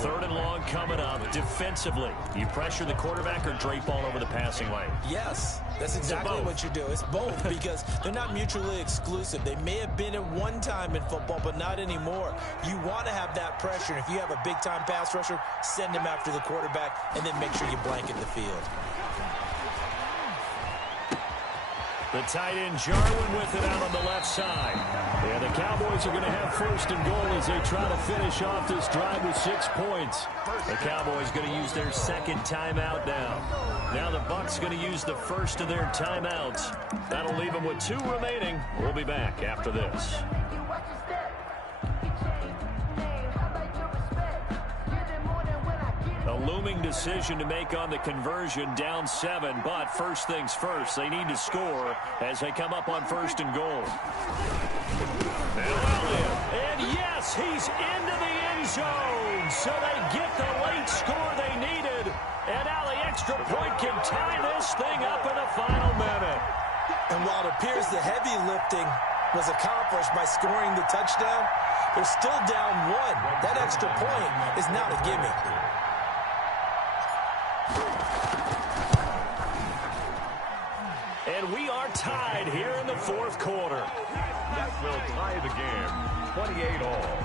3rd and long coming up defensively. You pressure the quarterback or drape all over the passing lane? Yes, that's exactly what you do. It's both because they're not mutually exclusive. They may have been at one time in football, but not anymore. You want to have that pressure. If you have a big-time pass rusher, send him after the quarterback and then make sure you blanket the field. The tight end Jarwin with it out on the left side. And the Cowboys are going to have 1st and goal as they try to finish off this drive with 6 points. The Cowboys going to use their 2nd timeout now. Now the Bucs going to use the first of their timeouts. That'll leave them with 2 remaining. We'll be back after this. A looming decision to make on the conversion, down 7, but first things first, they need to score as they come up on 1st and goal. And yes, he's into the end zone, so they get the late score they needed, and now the extra point can tie this thing up in the final minute. And while it appears the heavy lifting was accomplished by scoring the touchdown, they're still down 1. That extra point is not a gimme. And we are tied here in the 4th quarter. That will tie the game, 28-all.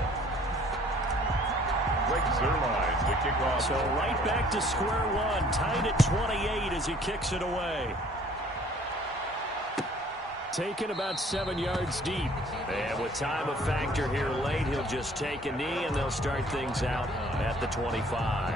Greg Zuerlein to kick off. So right back to square one, tied at 28 as he kicks it away. Taken about 7 yards deep. And with time a factor here late, he'll just take a knee and they'll start things out at the 25.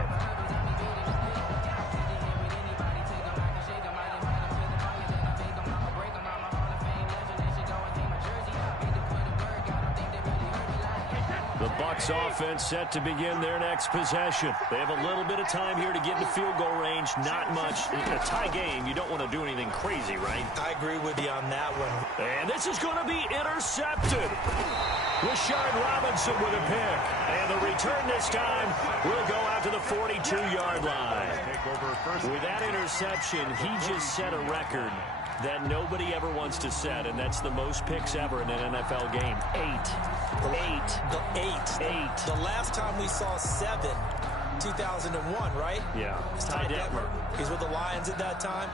The Bucs offense set to begin their next possession. They have a little bit of time here to get into field goal range. Not much. In a tie game, you don't want to do anything crazy, right? I agree with you on that one. And this is going to be intercepted. Rashard Robinson with a pick. And the return this time will go out to the 42-yard line. With that interception, he just set a record that nobody ever wants to set, and that's the most picks ever in an NFL game. 8. The last time we saw 7, 2001, right? Yeah. It's Ty Detmer. He's with the Lions at that time.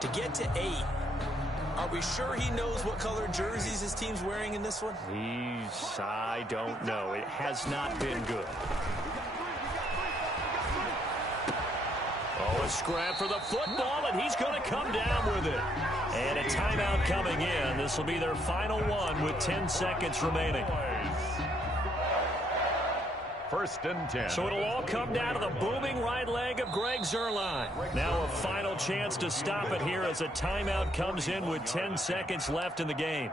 To get to 8, are we sure he knows what color jerseys his team's wearing in this one? I don't know. It has not been good. Oh, a scrap for the football, and he's going to come down with it. And a timeout coming in. This will be their final one with 10 seconds remaining. 1st and 10. So it'll all come down to the booming right leg of Greg Zuerlein. Now a final chance to stop it here as a timeout comes in with 10 seconds left in the game.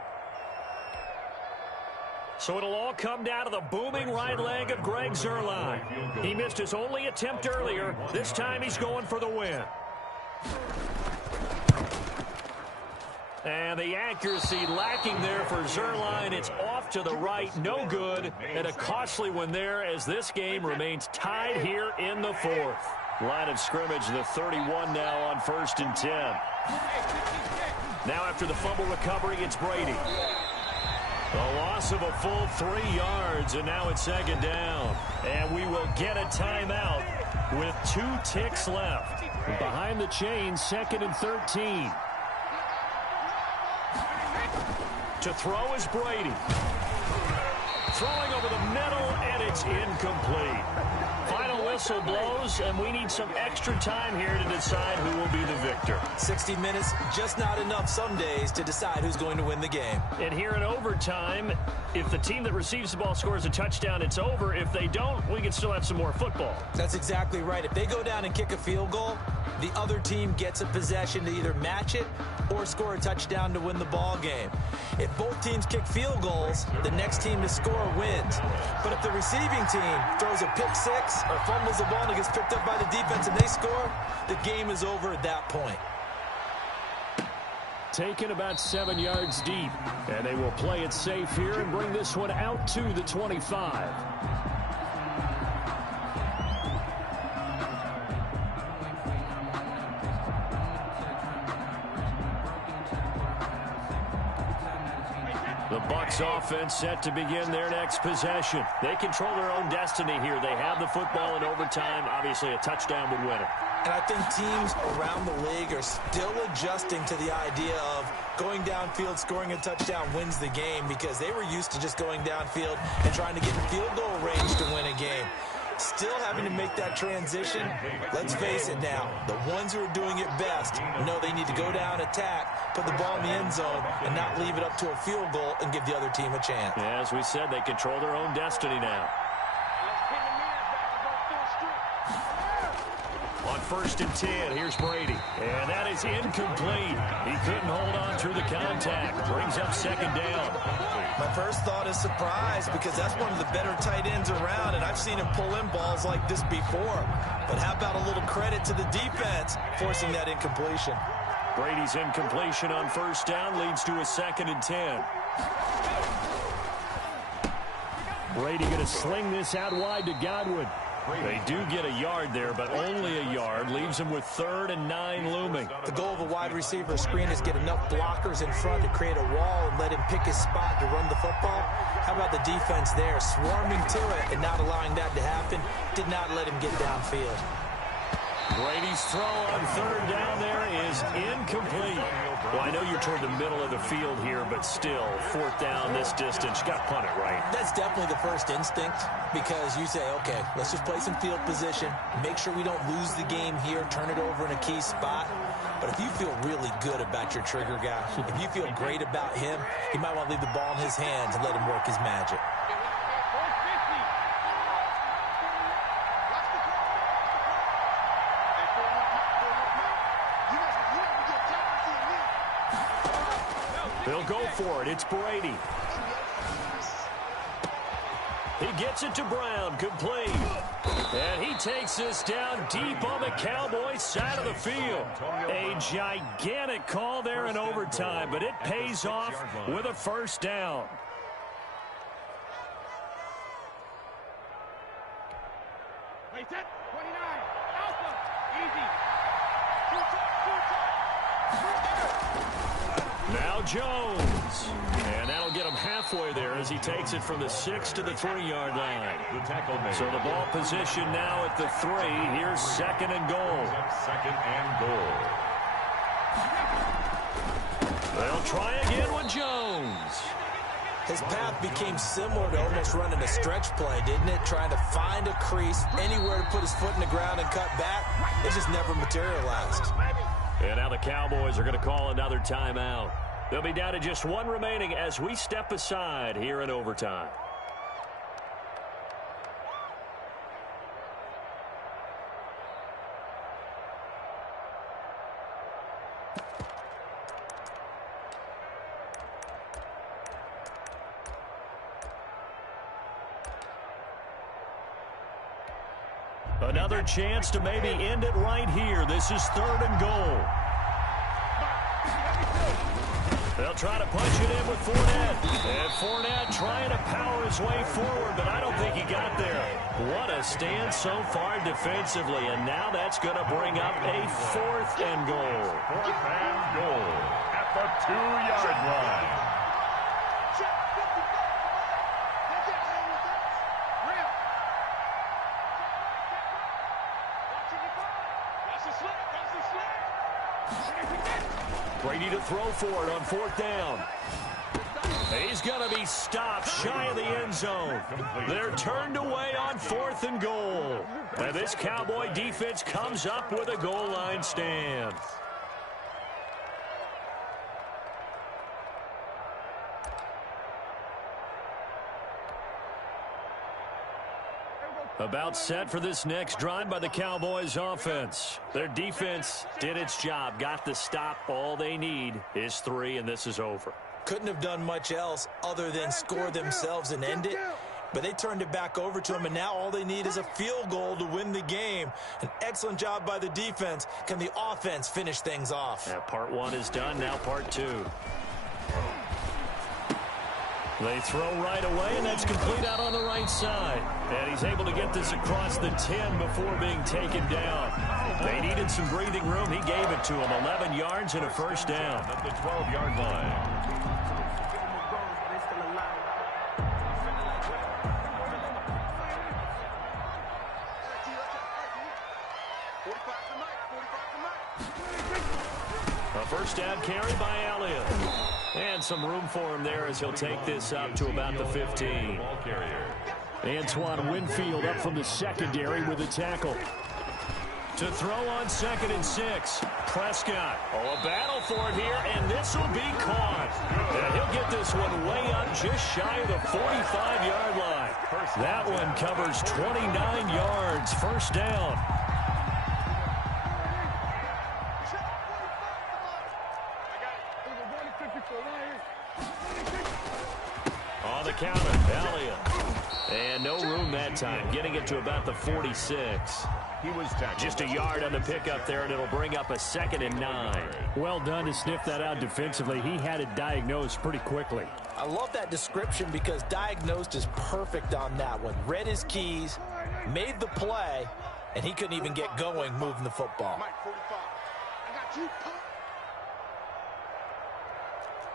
So it'll all come down to the booming right leg of Greg Zuerlein. He missed his only attempt earlier. This time he's going for the win. And the accuracy lacking there for Zuerlein. It's off to the right, no good, and a costly one there as this game remains tied here in the 4th. Line of scrimmage, the 31 now on 1st and 10. Now after the fumble recovery, it's Brady. A loss of a full 3 yards, and now it's 2nd down. And we will get a timeout with 2 ticks left. Behind the chains, 2nd and 13. To throw is Brady. Throwing over the middle, and it's incomplete. Final whistle blows, and we need some extra time here to decide who will be the victor. 60 minutes, just not enough some days to decide who's going to win the game. And here in overtime, if the team that receives the ball scores a touchdown, it's over. If they don't, we can still have some more football. That's exactly right. If they go down and kick a field goal, the other team gets a possession to either match it or score a touchdown to win the ball game. If both teams kick field goals, the next team to score wins. But if the receiving team throws a pick six or fumbles the ball and it gets picked up by the defense and they score, the game is over at that point. Taken about 7 yards deep, and they will play it safe here and bring this one out to the 25. The Bucs offense set to begin their next possession. They control their own destiny here. They have the football in overtime. Obviously, a touchdown would win it. And I think teams around the league are still adjusting to the idea of going downfield, scoring a touchdown wins the game, because they were used to just going downfield and trying to get in field goal range to win a game. Still having to make that transition. Let's face it now, the ones who are doing it best know they need to go down, attack, put the ball in the end zone, and not leave it up to a field goal and give the other team a chance. Yeah, as we said, they control their own destiny now. On 1st and 10, here's Brady. And that is incomplete. He couldn't hold on through the contact. Brings up 2nd down. My first thought is surprise, because that's one of the better tight ends around, and I've seen him pull in balls like this before. But how about a little credit to the defense forcing that incompletion? Brady's incompletion on 1st down leads to a 2nd and 10. Brady going to sling this out wide to Godwin. They do get a yard there, but only a yard. Leaves them with 3rd and 9 looming. The goal of a wide receiver screen is get enough blockers in front to create a wall and let him pick his spot to run the football. How about the defense there, swarming to it and not allowing that to happen? Did not let him get downfield. Brady's throw on 3rd down there is incomplete. Well, I know you're toward the middle of the field here, but still, 4th down this distance. You got to punt it, right? That's definitely the first instinct, because you say, okay, let's just play some field position, make sure we don't lose the game here, turn it over in a key spot. But if you feel really good about your trigger guy, if you feel great about him, you might want to leave the ball in his hands and let him work his magic. They'll go for it. It's Brady. He gets it to Brown, complete. And he takes this down deep on the Cowboys' side of the field. A gigantic call there in overtime, but it pays off with a 1st down. Play set, 29, Alpha, easy. Now Jones. And that'll get him halfway there as he takes it from the 6 to the 3-yard line. So the ball position now at the 3. Here's 2nd and goal. 2nd and goal. They'll try again with Jones. His path became similar to almost running a stretch play, didn't it? Trying to find a crease, anywhere to put his foot in the ground and cut back. It just never materialized. And now the Cowboys are going to call another timeout. They'll be down to just 1 remaining as we step aside here in overtime. Another chance to maybe end it right here. This is 3rd and goal. They'll try to punch it in with Fournette. And Fournette trying to power his way forward, but I don't think he got there. What a stand so far defensively, and now that's going to bring up a 4th and goal. 4th and goal at the 2-yard line. Brady to throw for it on 4th down. He's going to be stopped shy of the end zone. They're turned away on 4th and goal. And this Cowboy defense comes up with a goal line stand. About set for this next drive by the Cowboys offense. Their defense did its job, got the stop. All they need is 3, and this is over. Couldn't have done much else other than score themselves and end it. But they turned it back over to them, and now all they need is a field goal to win the game. An excellent job by the defense. Can the offense finish things off? Yeah, part 1 is done, now part 2. They throw right away, and that's complete out on the right side. And he's able to get this across the 10 before being taken down. They needed some breathing room. He gave it to them. 11 yards and a first down. At the 12-yard line. A first down carry by Elliott. And some room for him there as he'll take this up to about the 15. Antoine Winfield up from the secondary with a tackle. To throw on 2nd and 6. Prescott. Oh, a battle for it here, and this will be caught. And he'll get this one way up just shy of the 45-yard line. That one covers 29 yards. First down. On the counter, Elliott. And no room that time, getting it to about the 46. He was tackled. Just a yard on the pickup there, and it'll bring up a 2nd and 9. Well done to sniff that out defensively. He had it diagnosed pretty quickly. I love that description because diagnosed is perfect on that one. Read his keys, made the play, and he couldn't even get going moving the football. Mike 45. I got you.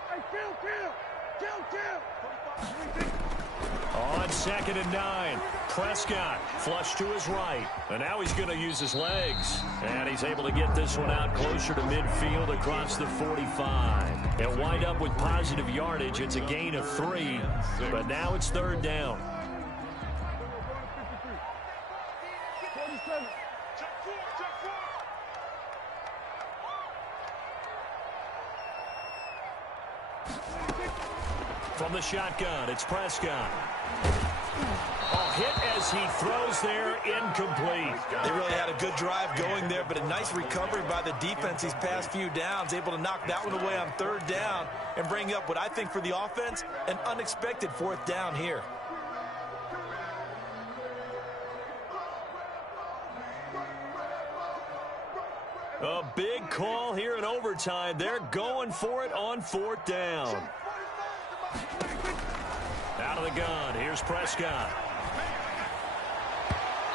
Hey, Phil. 45. On 2nd and 9, Prescott flush to his right. And now he's going to use his legs. And he's able to get this one out closer to midfield across the 45. They'll wind up with positive yardage. It's a gain of 3. But now it's 3rd down. From the shotgun, it's Prescott. A hit as he throws there, incomplete. They really had a good drive going there, but a nice recovery by the defense these past few downs, able to knock that one away on 3rd down and bring up what I think for the offense, an unexpected 4th down here. A big call here in overtime. They're going for it on 4th down. Out of the gun, here's Prescott.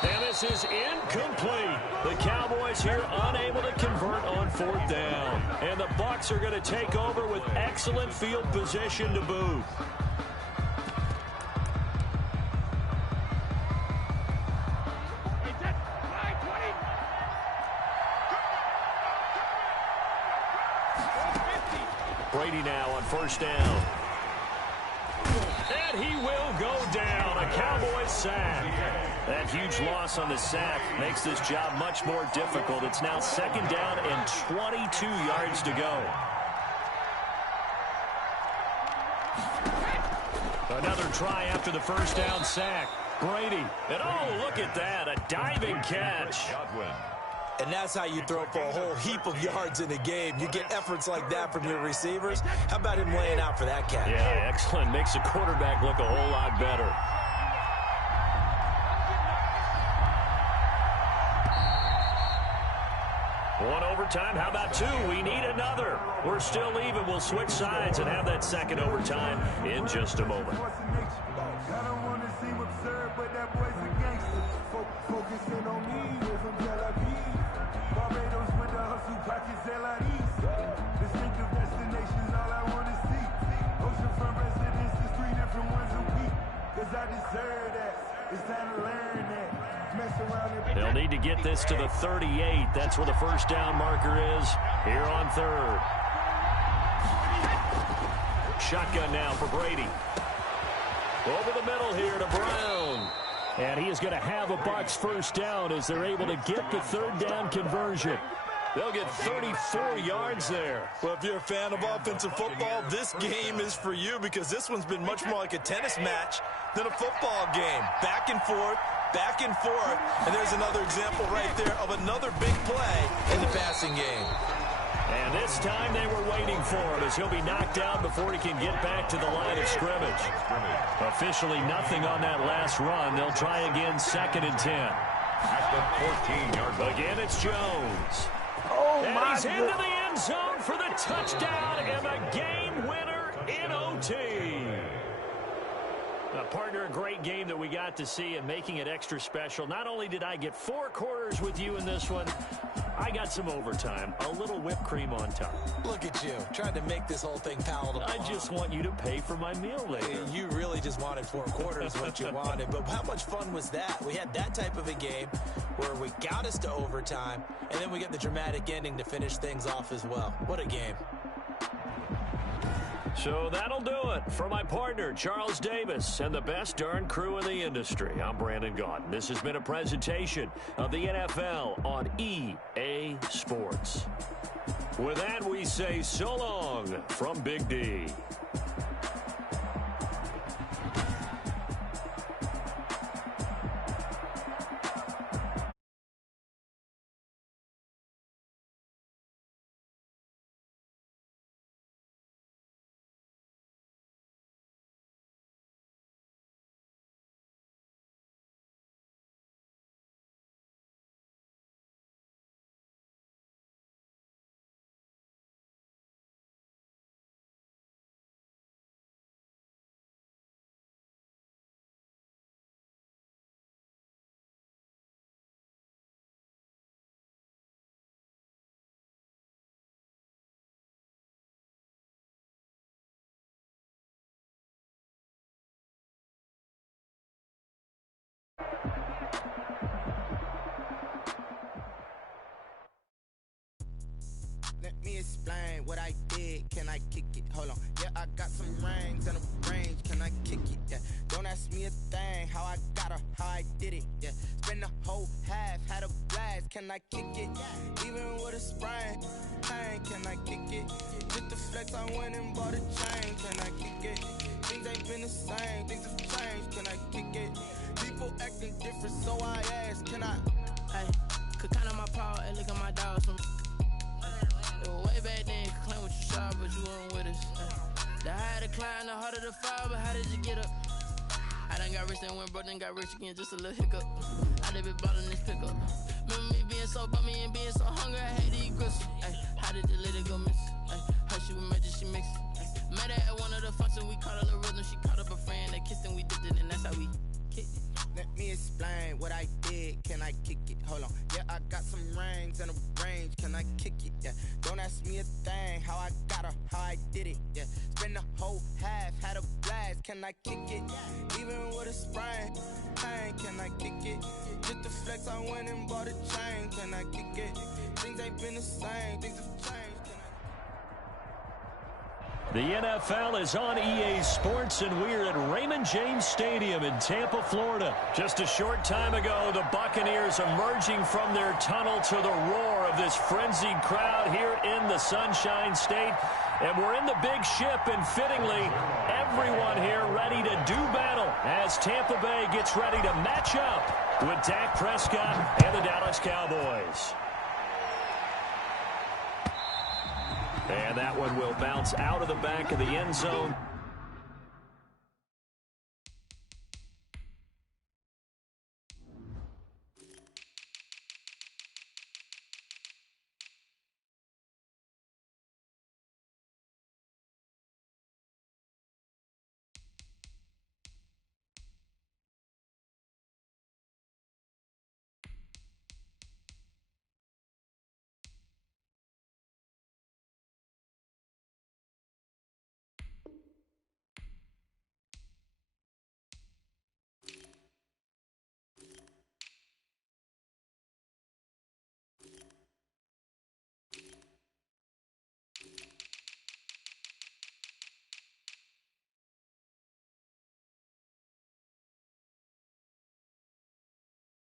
And this is incomplete. The Cowboys here unable to convert on 4th down. And the Bucs are going to take over with excellent field position to boot. Brady now on 1st down. And he will go down. A Cowboys sack. That huge loss on the sack makes this job much more difficult. It's now 2nd down and 22 yards to go. Another try after the 1st down sack. Brady. And oh, look at that. A diving catch. And that's how you throw for a whole heap of yards in a game. You get efforts like that from your receivers. How about him laying out for that catch? Yeah, excellent. Makes the quarterback look a whole lot better. overtime. How about two? We need another. We're still even. We'll switch sides and have that second overtime in just a moment. I don't want to seem absurd, but that boy's a gangster. Focusing on me, we're from Tel Aviv. Barbados with the hustle, pockets LIDs. Distinctive destinations, all I want to see. Oceanfront residences, 3 different ones a week. Cause I deserve that. It's time to learn that. Mess around and... They'll need to get this to the 38. That's where the first down marker is here on third. Shotgun now for Brady. Over the middle here to Brown. And he is going to have a Bucs first down as they're able to get the third down conversion. They'll get 34 yards there. Well, if you're a fan of offensive football, this game is for you because this one's been much more like a tennis match than a football game. Back and forth, and there's another example right there of another big play in the passing game. And this time they were waiting for him as he'll be knocked out before he can get back to the line of scrimmage. Officially nothing on that last run. They'll try again, 2nd and 10. At the 14-yard line. Again, it's Jones. Oh, And my he's into goodness. the end zone for the touchdown and the game winner in OT. Partner, a great game that we got to see and making it extra special. Not only did I get 4 quarters with you in this one, I got some overtime, a little whipped cream on top. Look at you, trying to make this whole thing palatable. I just want you to pay for my meal later. You really just wanted 4 quarters, what you wanted. But how much fun was that? We had that type of a game where we got us to overtime, and then we get the dramatic ending to finish things off as well. What a game. So that'll do it for my partner, Charles Davis, and the best darn crew in the industry. I'm Brandon Gaudin. This has been a presentation of the NFL on EA Sports. With that, we say so long from Big D. Let me explain what I did. Can I kick it? Hold on. Yeah, I got some rings and a range. Can I kick it? Yeah. Don't ask me a thing. How I got her, how I did it. Yeah. Spend the whole half, had a blast. Can I kick it? Even with a sprain. Pain, can I kick it? With the flex, I went and bought a chain. Can I kick it? Things ain't been the same. Things have changed. Can I kick it? People acting different, so I ask. Can I? Hey, could count on my power and look at my dogs from. Way back then, could claim what you saw, but you weren't with us. The higher the climb, the harder the fall, but how did you get up? I done got rich and went broke, then got rich again, just a little hiccup. I done been ballin' this pickup. Remember me being so bummy and being so hungry, I had to eat gristle. How did the lady go miss? How she was magic, she mixed. Met her at one of the functions, we caught her the rhythm, she caught up a friend, they kissed and we dipped it, and that's how we kicked it. Let me explain what I did. Can I kick it? Hold on. Yeah, I got some rings and a range. Can I kick it? Yeah. Don't ask me a thing. How I got her, how I did it. Yeah. Spend the whole half, had a blast. Can I kick it? Even with a sprain. Pain, can I kick it? With the flex, I went and bought a chain. Can I kick it? Things ain't been the same. Things have changed. The NFL is on EA Sports, and we're at Raymond James Stadium in Tampa, Florida. Just a short time ago, the Buccaneers emerging from their tunnel to the roar of this frenzied crowd here in the Sunshine State. And we're in the big ship, and fittingly, everyone here ready to do battle as Tampa Bay gets ready to match up with Dak Prescott and the Dallas Cowboys. And that one will bounce out of the back of the end zone.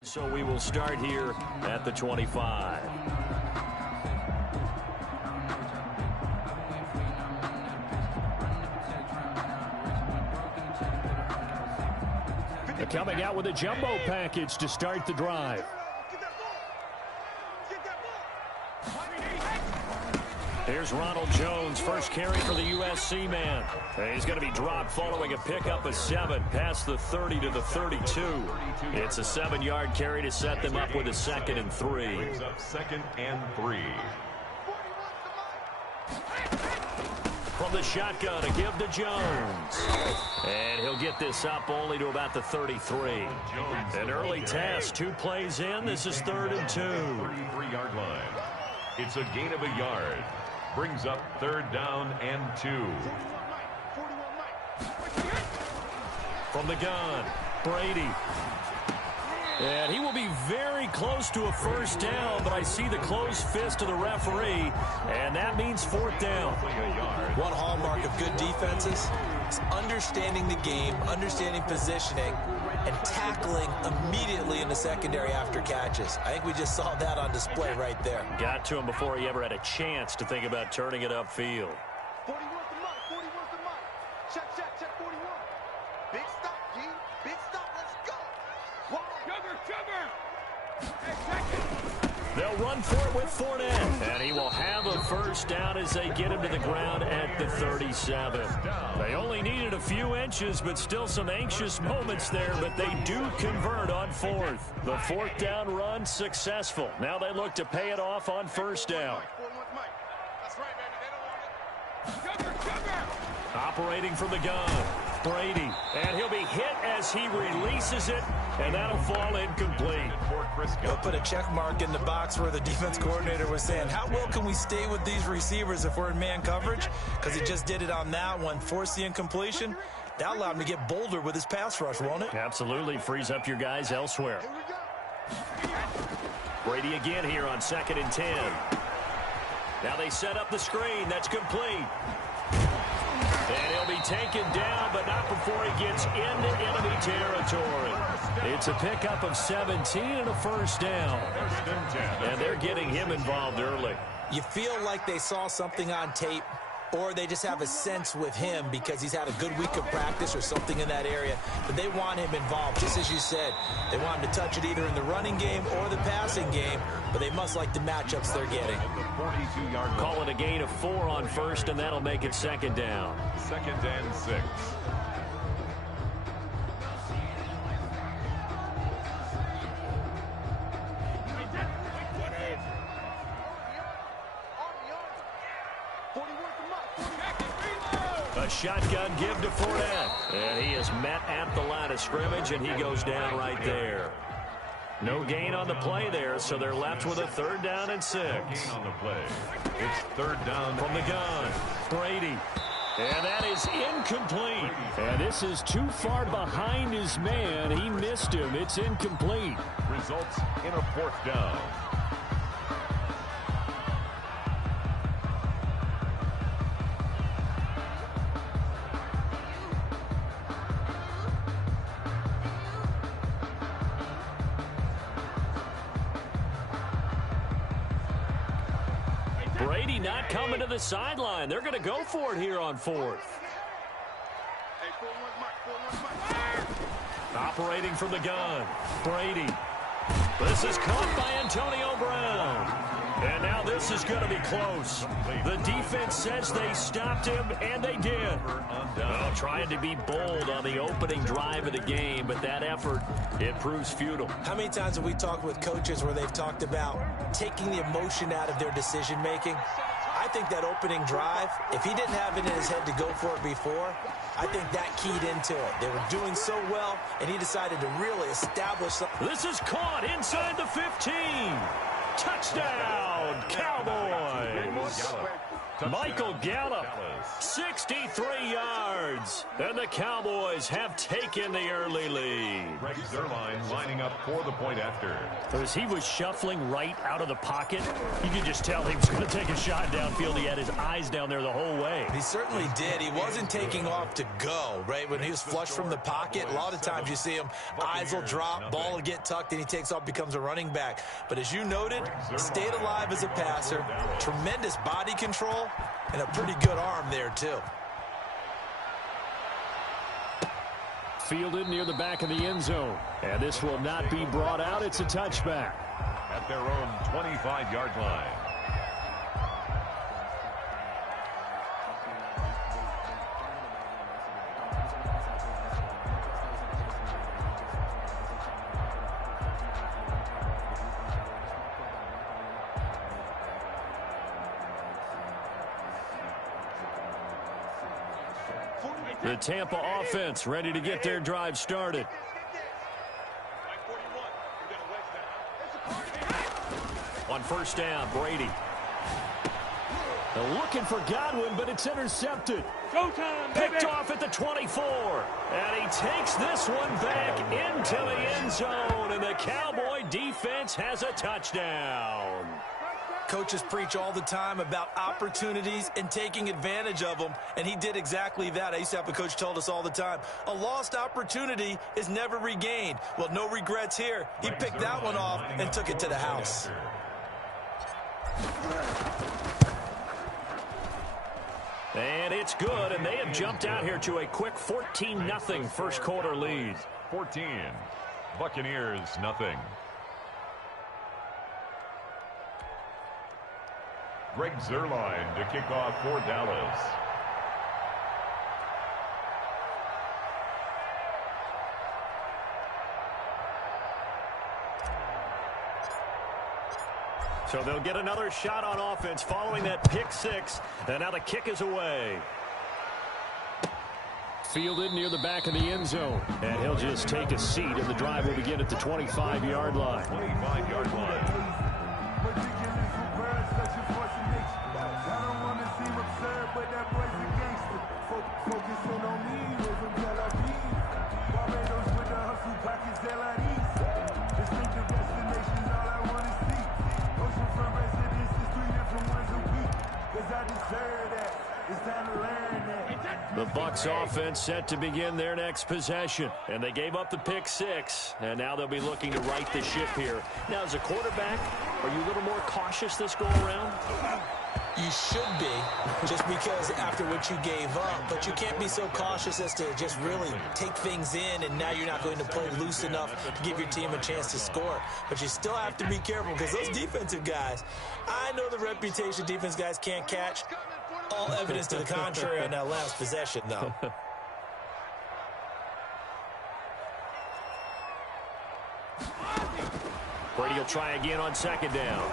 So we will start here at the 25. They're coming out with a jumbo package to start the drive. Here's Ronald Jones, first carry for the USC man. He's going to be dropped following a pickup of 7 past the 30 to the 32. It's a 7-yard carry to set them up with a 2nd and 3. Brings up 2nd and 3. From the shotgun, a give to Jones. And he'll get this up only to about the 33. An early test, 2 plays in. This is 3rd and 2. 33-yard line. It's a gain of a yard. Brings up 3rd down and 2. From the gun, Brady. And he will be very close to a first down, but I see the closed fist of the referee, and that means 4th down. One hallmark of good defenses is understanding the game, understanding positioning, and tackling immediately in the secondary after catches. I think we just saw that on display right there. Got to him before he ever had a chance to think about turning it upfield. 41's the mark. 41's the mark. Check 41. Big stop, G. Big stop. Let's go. Sugar. Hey, check it. They'll run for it with Fournette, and he will have a first down as they get him to the ground at the 37. They only needed a few inches, but still some anxious moments there, but they do convert on 4th. The 4th down run successful. Now they look to pay it off on 1st down. That's right, baby. They don't want it. Sugar. Operating from the gun, Brady, and he'll be hit as he releases it, and that'll fall incomplete. He'll put a check mark in the box where the defense coordinator was saying, how well can we stay with these receivers if we're in man coverage? Because he just did it on that one, forced the incompletion. That allowed him to get bolder with his pass rush, won't it? Absolutely, frees up your guys elsewhere. Brady again here on 2nd and 10. Now they set up the screen. That's complete. And he'll be taken down, but not before he gets into enemy territory. It's a pickup of 17 and a first down. And they're getting him involved early. You feel like they saw something on tape, or they just have a sense with him because he's had a good week of practice or something in that area, but they want him involved, just as you said. They want him to touch it either in the running game or the passing game, but they must like the matchups they're getting. Call it a gain of 4 on 1st, and that'll make it 2nd down. 2nd and 6. A shotgun give to Fournette. And he is met at the line of scrimmage, and he goes down right there. No gain on the play there, so they're left with a 3rd down and 6. Gain on the play. It's 3rd down. From the gun, Brady. And that is incomplete. And this is too far behind his man. He missed him. It's incomplete. Results in a 4th down. Brady not coming to the sideline. They're going to go for it here on 4th. Operating from the gun, Brady. This is caught by Antonio Brown. And now this is going to be close. The defense says they stopped him, and they did. Well, trying to be bold on the opening drive of the game, but that effort, it proves futile. How many times have we talked with coaches where they've talked about taking the emotion out of their decision-making? I think that opening drive, if he didn't have it in his head to go for it before, I think that keyed into it. They were doing so well, and he decided to really establish something. This is caught inside the 15. Touchdown, Cowboys. Michael Gallup, 63 yards. And the Cowboys have taken the early lead. Greg Zuerlein lining up for the point after. As he was shuffling right out of the pocket, you could just tell he was going to take a shot downfield. He had his eyes down there the whole way. He certainly did. He wasn't taking off to go, right? When he was flushed from the pocket, a lot of times you see him, eyes will drop, ball will get tucked, and he takes off, becomes a running back. But as you noted, stayed alive as a passer, tremendous body control, and a pretty good arm there, too. Fielded near the back of the end zone. And this will not be brought out. It's a touchback. At their own 25-yard line. The Tampa offense ready to get their drive started. On first down, Brady. They're looking for Godwin, but it's intercepted. Showtime, baby. Picked off at the 24. And he takes this one back into the end zone. And the Cowboy defense has a touchdown. Coaches preach all the time about opportunities and taking advantage of them, and he did exactly that. I used to have a coach told us all the time, a lost opportunity is never regained. Well, no regrets here. He picked that one off and took it to the house. And it's good, and they have jumped out here to a quick 14-0 first quarter lead. 14, Buccaneers nothing. Greg Zuerlein to kick off for Dallas. So they'll get another shot on offense following that pick six. And now the kick is away. Fielded near the back of the end zone. And he'll just take a seat, and the drive will begin at the 25-yard line. 25-yard line. The Bucs offense set to begin their next possession. And they gave up the pick six. And now they'll be looking to right the ship here. Now, as a quarterback, are you a little more cautious this go-around? You should be, just because after what you gave up. But you can't be so cautious as to just really take things in, and now you're not going to play loose enough to give your team a chance to score. But you still have to be careful, because those defensive guys, I know the reputation defense guys can't catch. All evidence to the contrary on that last possession, though. Brady will try again on second down.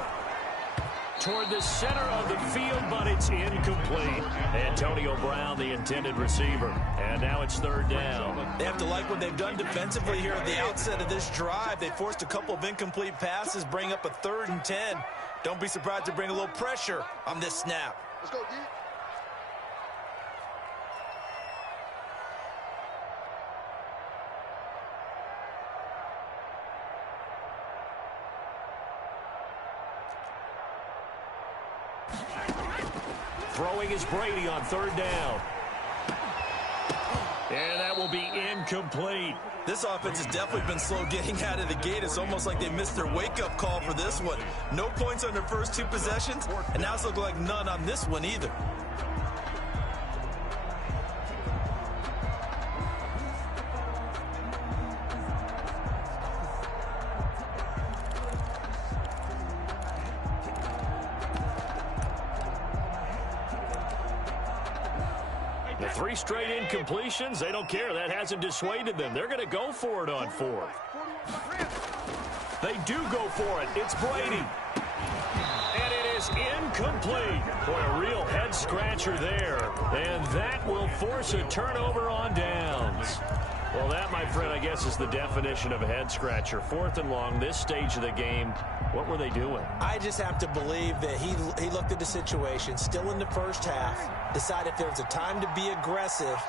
Toward the center of the field, but it's incomplete. Antonio Brown, the intended receiver. And now it's third down. They have to like what they've done defensively here at the outset of this drive. They forced a couple of incomplete passes, bring up a 3rd and 10. Don't be surprised to bring a little pressure on this snap. Let's go, D. Throwing is Brady on third down. And that will be incomplete. This offense has definitely been slow getting out of the gate. It's almost like they missed their wake-up call for this one. No points on their first 2 possessions, and now it's looking like none on this one either. The 3 straight incompletions, they don't care. That hasn't dissuaded them. They're going to go for it on 4th. They do go for it. It's Brady. And it is incomplete. Boy, a real head-scratcher there. And that will force a turnover on downs. Well, that, my friend, I guess is the definition of a head-scratcher. 4th and long, this stage of the game, what were they doing? I just have to believe that he looked at the situation, still in the first half, decided if there was a time to be aggressive,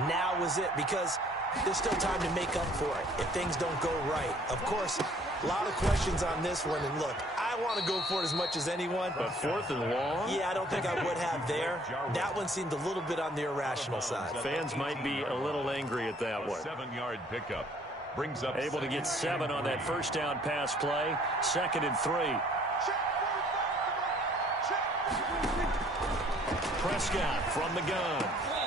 now was it, because there's still time to make up for it if things don't go right. Of course, a lot of questions on this one, and look, I want to go for it as much as anyone. But 4th and long? Yeah, I don't think I would have there. That one seemed a little bit on the irrational side. Fans might be a little angry at that one. 7-yard pickup. Brings up able to get 7 on that first down pass play. 2nd and 3. Prescott from the gun.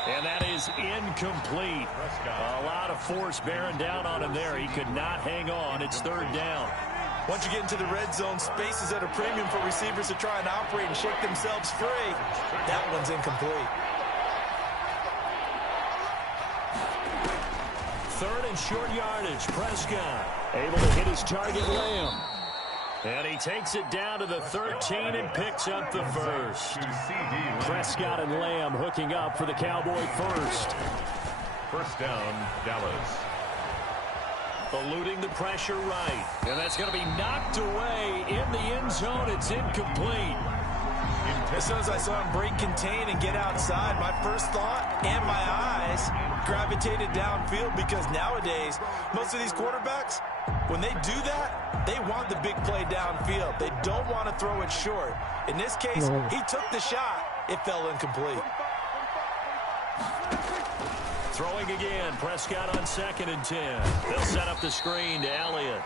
And that is incomplete. A lot of force bearing down on him there. He could not hang on. It's 3rd down. Once you get into the red zone, space is at a premium for receivers to try and operate and shake themselves free. That one's incomplete. 3rd and short yardage. Prescott able to hit his target, Lamb. And he takes it down to the 13 and picks up the first. Prescott and Lamb hooking up for the Cowboy first. First down, Dallas. Eluding the pressure right. And that's going to be knocked away in the end zone. It's incomplete. As soon as I saw him break contain and get outside, my first thought and my eyes gravitated downfield, because nowadays, most of these quarterbacks, when they do that, they want the big play downfield. They don't want to throw it short. In this case, he took the shot. It fell incomplete. Throwing again. Prescott on 2nd and 10. They'll set up the screen to Elliott.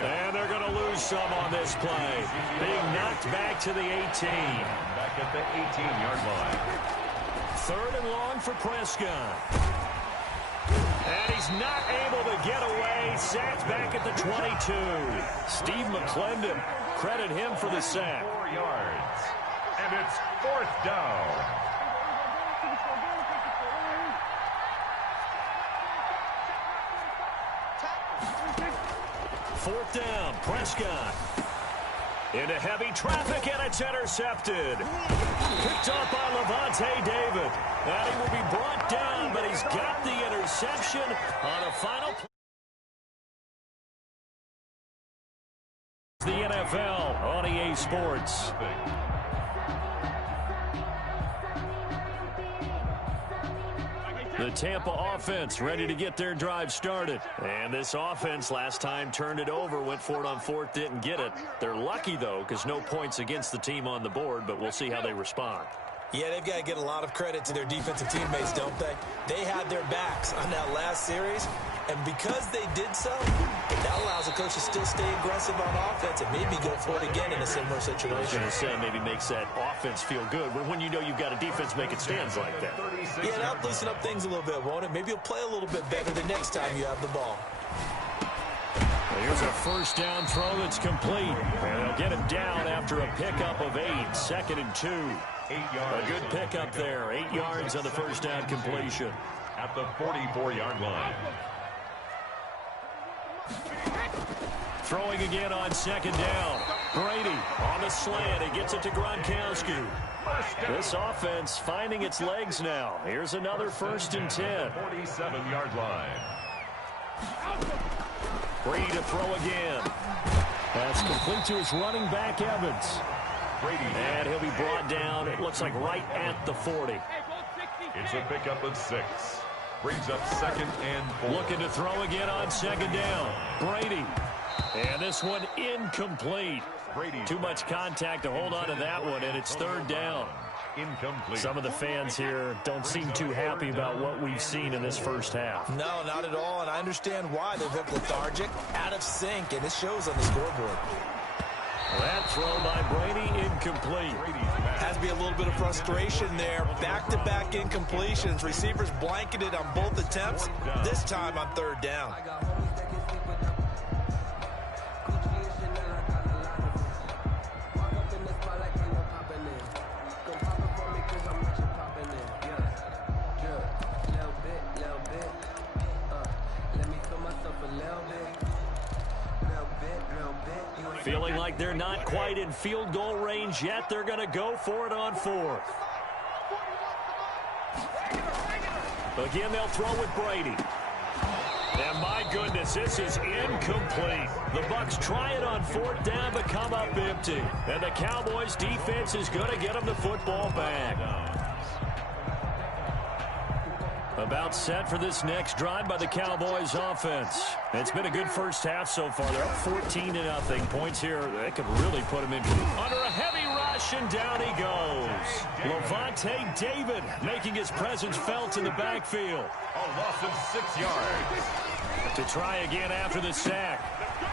And they're going to lose some on this play. Being knocked back to the 18. Back at the 18-yard line. 3rd and long for Prescott. And he's not able to get away. Sacked back at the 22. Steve McClendon, credit him for the sack. 4 yards. And it's 4th down. Fourth down, Prescott. Into heavy traffic, and it's intercepted. Picked off by Levante David. And he will be brought down, but he's got the interception on the final play. The NFL on EA Sports. The Tampa offense ready to get their drive started. And this offense last time turned it over, went for it on 4th, didn't get it. They're lucky, though, because no points against the team on the board, but we'll see how they respond. Yeah, they've got to get a lot of credit to their defensive teammates, don't they? They had their backs on that last series, and because they did so, that allows the coach to still stay aggressive on offense and maybe go for it again in a similar situation. I was going to say, maybe makes that offense feel good, but when you know you've got a defense making stands like that. Yeah, that'll loosen up things a little bit, won't it? Maybe you'll play a little bit better the next time you have the ball. Here's a first down throw that's complete. And they'll get him down after a pickup of 8. 2nd and 2. 8 yards. A good pickup there. 8 yards on the first down completion. At the 44-yard line. Throwing again on 2nd down. Brady on the slant. He gets it to Gronkowski. This offense finding its legs now. Here's another 1st and 10. 47-yard line. Brady to throw again. That's complete to his running back, Evans. Brady. And he'll be brought down, it looks like right at the 40. It's a pickup of 6. Brings up 2nd and 4. Looking to throw again on 2nd down. Brady. And this one incomplete. Brady. Too much contact to hold on to that one, and it's 3rd down. Incomplete. Some of the fans here don't seem too happy about what we've seen in this first half. No, not at all, and I understand why. They look lethargic, out of sync, and it shows on the scoreboard. That throw by Brady incomplete. Has to be a little bit of frustration there. Back-to-back incompletions. Receivers blanketed on both attempts, this time on 3rd down. Feeling like they're not quite in field goal range yet. They're going to go for it on 4th. Again, they'll throw with Brady. And my goodness, this is incomplete. The Bucs try it on 4th down, but come up empty. And the Cowboys defense is going to get them the football back. About set for this next drive by the Cowboys offense. It's been a good first half so far. They're up 14-0. Points here, they could really put them in. Under a heavy rush, and down he goes. Levante David making his presence felt in the backfield. A loss of 6 yards. To try again after the sack.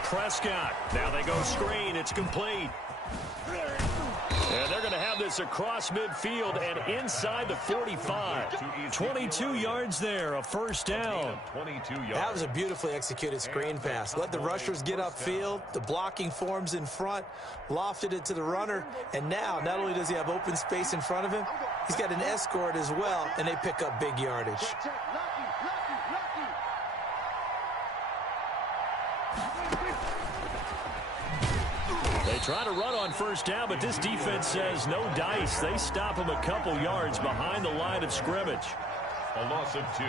Prescott. Now they go screen. It's complete. And they're going to have this across midfield and inside the 45. 22 yards there, a first down. 22 yards. That was a beautifully executed screen pass. Let the rushers get upfield. The blocking forms in front. Lofted it to the runner. And now, not only does he have open space in front of him, he's got an escort as well, and they pick up big yardage. They try to run on first down, but this defense says no dice. They stop him a couple yards behind the line of scrimmage. A loss of 2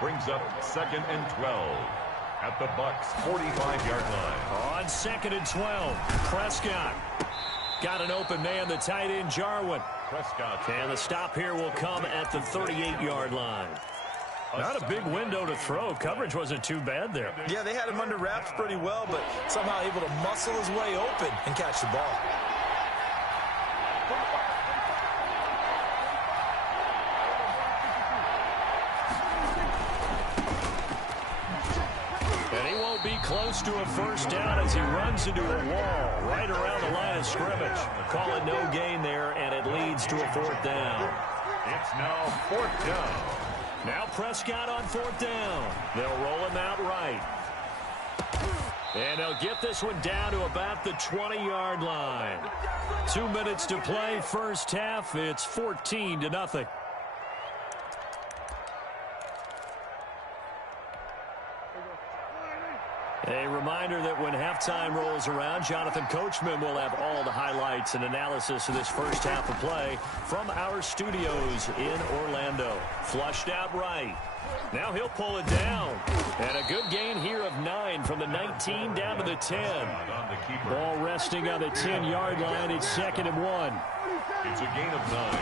brings up 2nd and 12 at the Bucs 45-yard line. On 2nd and 12, Prescott got an open man, the tight end Jarwin. Prescott. And the stop here will come at the 38-yard line. Not a big window to throw. Coverage wasn't too bad there. Yeah, they had him under wraps pretty well, but somehow able to muscle his way open and catch the ball. And he won't be close to a first down as he runs into a wall right around the line of scrimmage. Call it no gain there, and it leads to a 4th down. It's now 4th down. Now Prescott on 4th down. They'll roll him out right. And they'll get this one down to about the 20-yard line. 2 minutes to play, first half. It's 14-0. A reminder that when halftime rolls around, Jonathan Coachman will have all the highlights and analysis of this first half of play from our studios in Orlando. Flushed out right. Now he'll pull it down. And a good gain here of 9 from the 19 down to the 10. Ball resting on the 10-yard line. It's 2nd and 1. It's a gain of 9.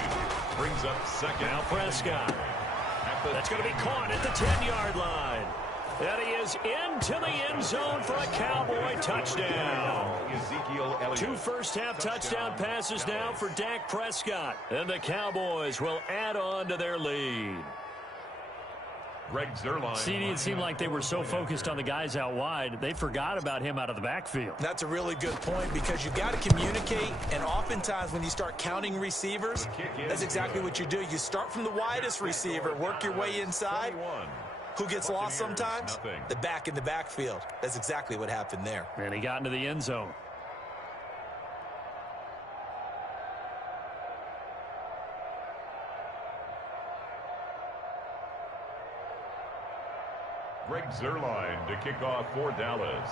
Brings up 2nd. Now Prescott. That's going to be caught at the 10-yard line. And he is into the end zone for a Cowboy touchdown. 2 first-half touchdown passes now for Dak Prescott. And the Cowboys will add on to their lead. Greg Zuerlein. CD, it seemed like they were so focused on the guys out wide, they forgot about him out of the backfield. That's a really good point because you got to communicate, and oftentimes when you start counting receivers, that's exactly what you do. You start from the widest receiver, work your way inside. Who gets lost sometimes? The back in the backfield. That's exactly what happened there. And he got into the end zone. Greg Zuerlein to kick off for Dallas.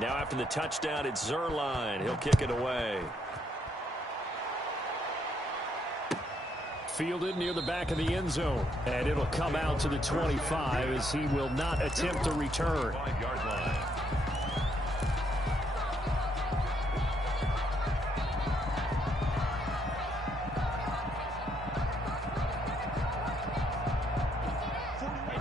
Now after the touchdown, it's Zuerlein. He'll kick it away. Fielded near the back of the end zone. And it'll come out to the 25 as he will not attempt to return. 5-yard line.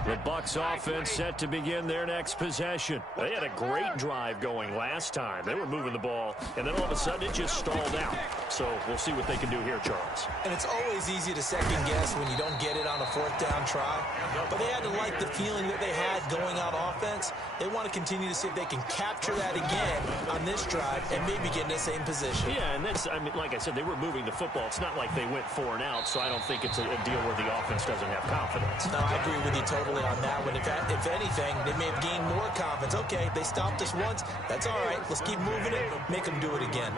The Bucs offense set to begin their next possession. They had a great drive going last time. They were moving the ball, and then all of a sudden it just stalled out. So we'll see what they can do here, Charles. And it's always easy to second guess when you don't get it on a 4th down try. But they had to like the feeling that they had going out offense. They want to continue to see if they can capture that again on this drive and maybe get in the same position. Yeah, and that's, I mean, like I said, they were moving the football. It's not like they went 4 and out, so I don't think it's a deal where the offense doesn't have confidence. No, I agree with you totally on that one. If anything, they may have gained more confidence. Okay, they stopped us once. That's all right. Let's keep moving it. Make them do it again.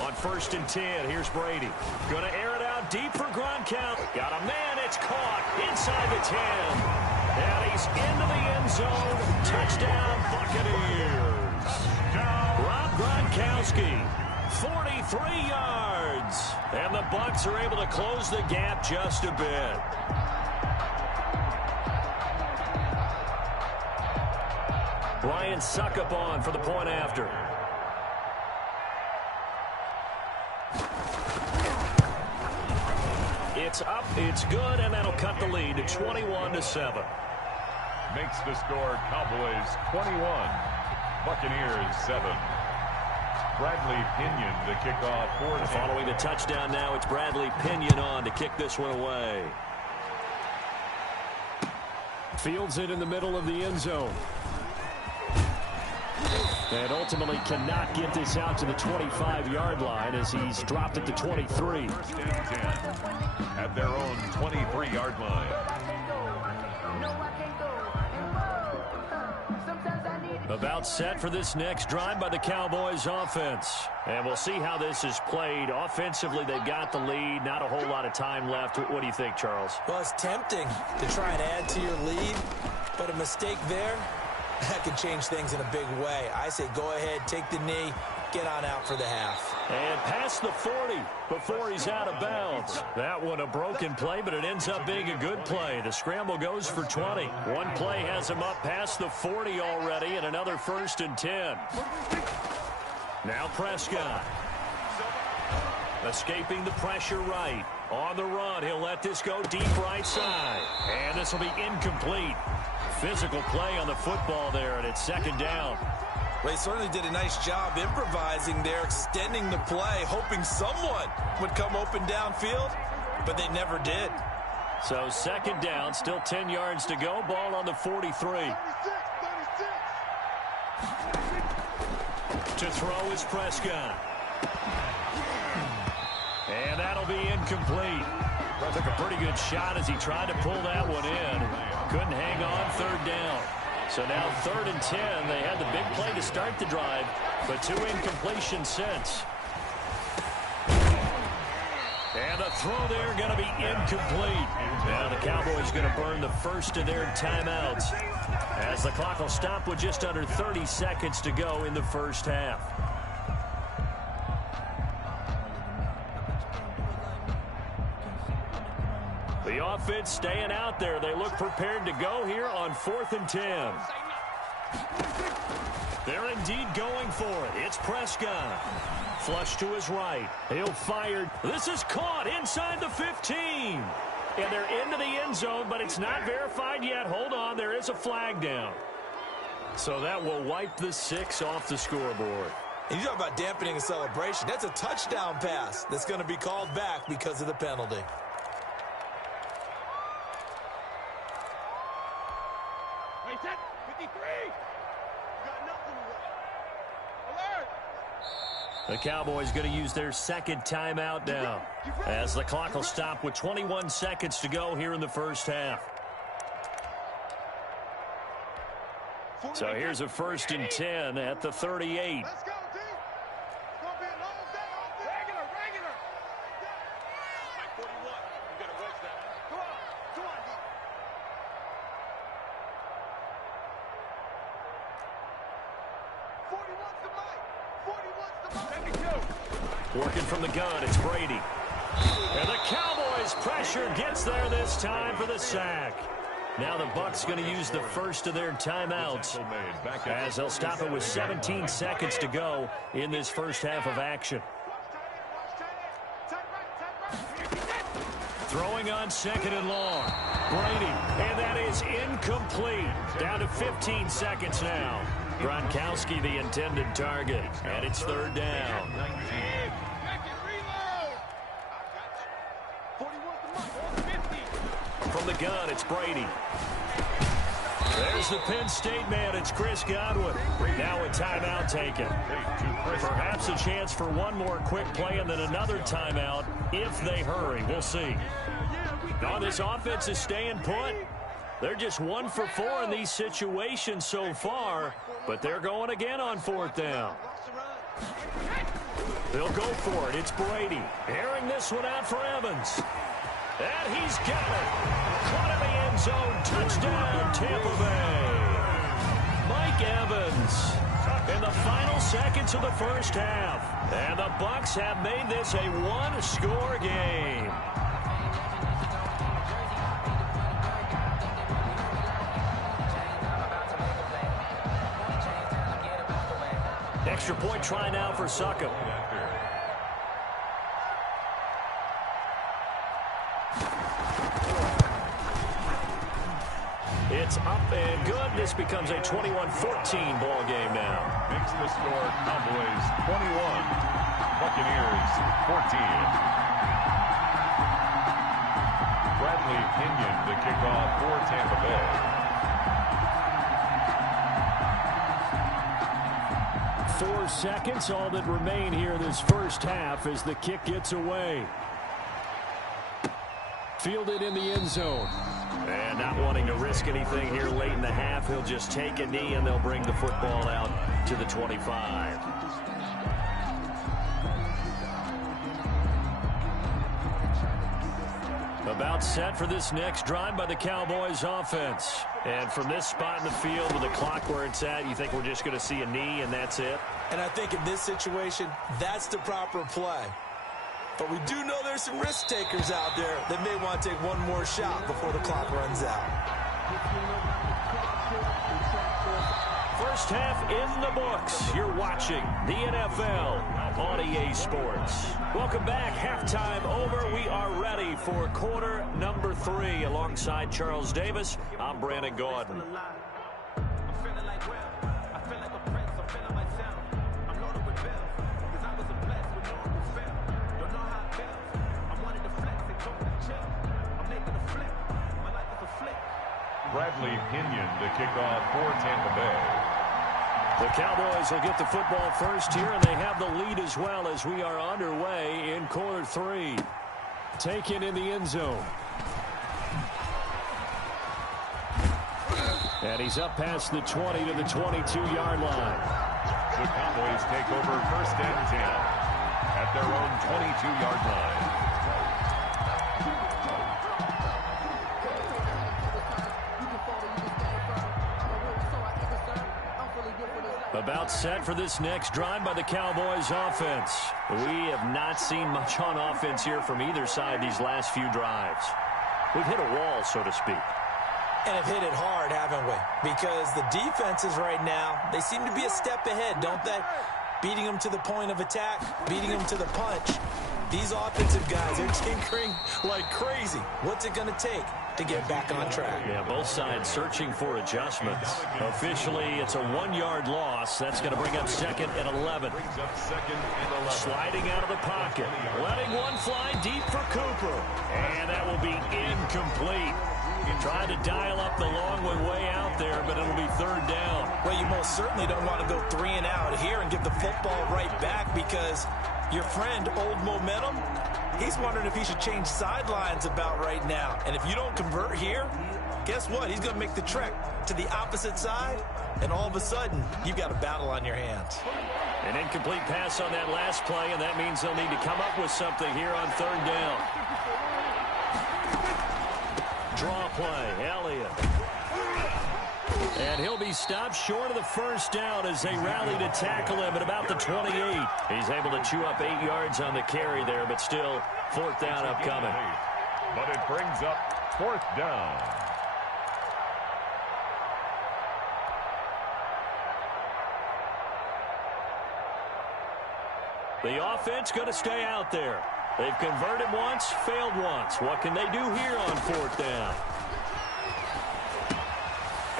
On 1st and 10, here's Brady. Going to air it out deep for Gronkowski. Got a man. It's caught inside the 10. And he's into the end zone. Touchdown, Buccaneers. Rob Gronkowski 43 yards. And the Bucs are able to close the gap just a bit. Ryan Suckup on for the point after. It's up, it's good, and that'll cut the lead to 21-7. Makes the score Cowboys 21, Buccaneers 7. Bradley Pinion to kick off for following the touchdown now, it's Bradley Pinion on to kick this one away. Fields it in the middle of the end zone. And ultimately cannot get this out to the 25-yard line as he's dropped it to 23. First and 10 at their own 23-yard line. About set for this next drive by the Cowboys offense. And we'll see how this is played. Offensively, they've got the lead. Not a whole lot of time left. What do you think, Charles? Well, it's tempting to try and add to your lead, but a mistake there, that could change things in a big way. I say go ahead, take the knee, get on out for the half. And past the 40 before he's out of bounds. That one a broken play, but it ends up being a good play. The scramble goes for 20. One play has him up past the 40 already, and another 1st and 10. Now Prescott. Escaping the pressure right. On the run, he'll let this go deep right side. And this will be incomplete. Physical play on the football there, and it's 2nd down. Well, he certainly did a nice job improvising there, extending the play, hoping someone would come open downfield, but they never did. So 2nd down, still 10 yards to go. Ball on the 43. To throw is Prescott. And that'll be incomplete. Took a pretty good shot as he tried to pull that one in. Couldn't hang on, 3rd down. So now 3rd and 10. They had the big play to start the drive, but 2 incompletions since. And the throw there going to be incomplete. Now the Cowboys going to burn the first of their timeouts as the clock will stop with just under 30 seconds to go in the first half. The offense staying out there. They look prepared to go here on 4th and 10. They're indeed going for it. It's Prescott. Flush to his right. He'll fire. This is caught inside the 15. And they're into the end zone, but it's not verified yet. Hold on, there is a flag down. So that will wipe the 6 off the scoreboard. And you talk about dampening a celebration. That's a touchdown pass that's going to be called back because of the penalty. Set 53. Got nothing alert. The Cowboys going to use their 2nd timeout now as the clock will stop with 21 seconds to go here in the first half. So here's a 1st and 10 at the 38. Let's go, team. It's going to be a long day. Regular. 41. You got to wedge that. Come on, D. 42. Working from the gun, it's Brady. And the Cowboys pressure gets there this time for the sack. Now the Bucs going to use the first of their timeouts as they'll stop it with 17 seconds to go in this first half of action. Throwing on 2nd and long. Brady, and that is incomplete. Down to 15 seconds now. Gronkowski the intended target, and it's 3rd down. From the gun, it's Brady. There's the Penn State man. It's Chris Godwin. Now a timeout taken. Perhaps a chance for one more quick play and then another timeout if they hurry. We'll see. Now this offense is staying put. They're just 1 for 4 in these situations so far, but they're going again on 4th down. They'll go for it. It's Brady. Airing this one out for Evans. And he's got it. Caught in the end zone. Touchdown, Tampa Bay. Mike Evans. In the final seconds into the first half. And the Bucs have made this a one-score game. Extra point try now for Suckup. It's up and good. This becomes a 21-14 ball game now. Makes the score Cowboys 21, Buccaneers 14. Bradley Pinion the kickoff for Tampa Bay. 4 seconds, all that remain here in this first half as the kick gets away. Fielded in the end zone. And not wanting to risk anything here late in the half, he'll just take a knee and they'll bring the football out to the 25. About set for this next drive by the Cowboys offense. And from this spot in the field with the clock where it's at, you think we're just going to see a knee and that's it? And I think in this situation, that's the proper play. But we do know there's some risk takers out there that may want to take one more shot before the clock runs out. First half in the books. You're watching the NFL on EA Sports. Welcome back. Halftime over. We are ready for quarter number 3. Alongside Charles Davis, I'm Brandon Gordon. Bradley Pinion the kickoff for Tampa Bay. The Cowboys will get the football first here, and they have the lead as well as we are underway in quarter 3. Taken in the end zone. And he's up past the 20 to the 22-yard line. The Cowboys take over first and 10 at their own 22-yard line. About set for this next drive by the Cowboys offense. We have not seen much on offense here from either side these last few drives. We've hit a wall, so to speak. And have hit it hard, haven't we? Because the defenses right now, they seem to be a step ahead, don't they? Beating them to the point of attack, beating them to the punch. These offensive guys are tinkering like crazy. What's it going to take to get back on track? Yeah, both sides searching for adjustments. Officially, it's a 1-yard loss. That's going to bring up second and 11. Sliding out of the pocket. Letting one fly deep for Cooper. And that will be incomplete. Trying to dial up the long one way out there, but it'll be third down. Well, you most certainly don't want to go 3 and out here and give the football right back because your friend, Old Momentum, he's wondering if he should change sidelines about right now. And if you don't convert here, guess what? He's going to make the trek to the opposite side, and all of a sudden, you've got a battle on your hands. An incomplete pass on that last play, and that means they'll need to come up with something here on third down. Draw play, Elliott. And he'll be stopped short of the first down as they rally to tackle him at about the 28. He's able to chew up 8 yards on the carry there, but still fourth down upcoming. But it brings up fourth down. The offense going to stay out there. They've converted once, failed once. What can they do here on fourth down?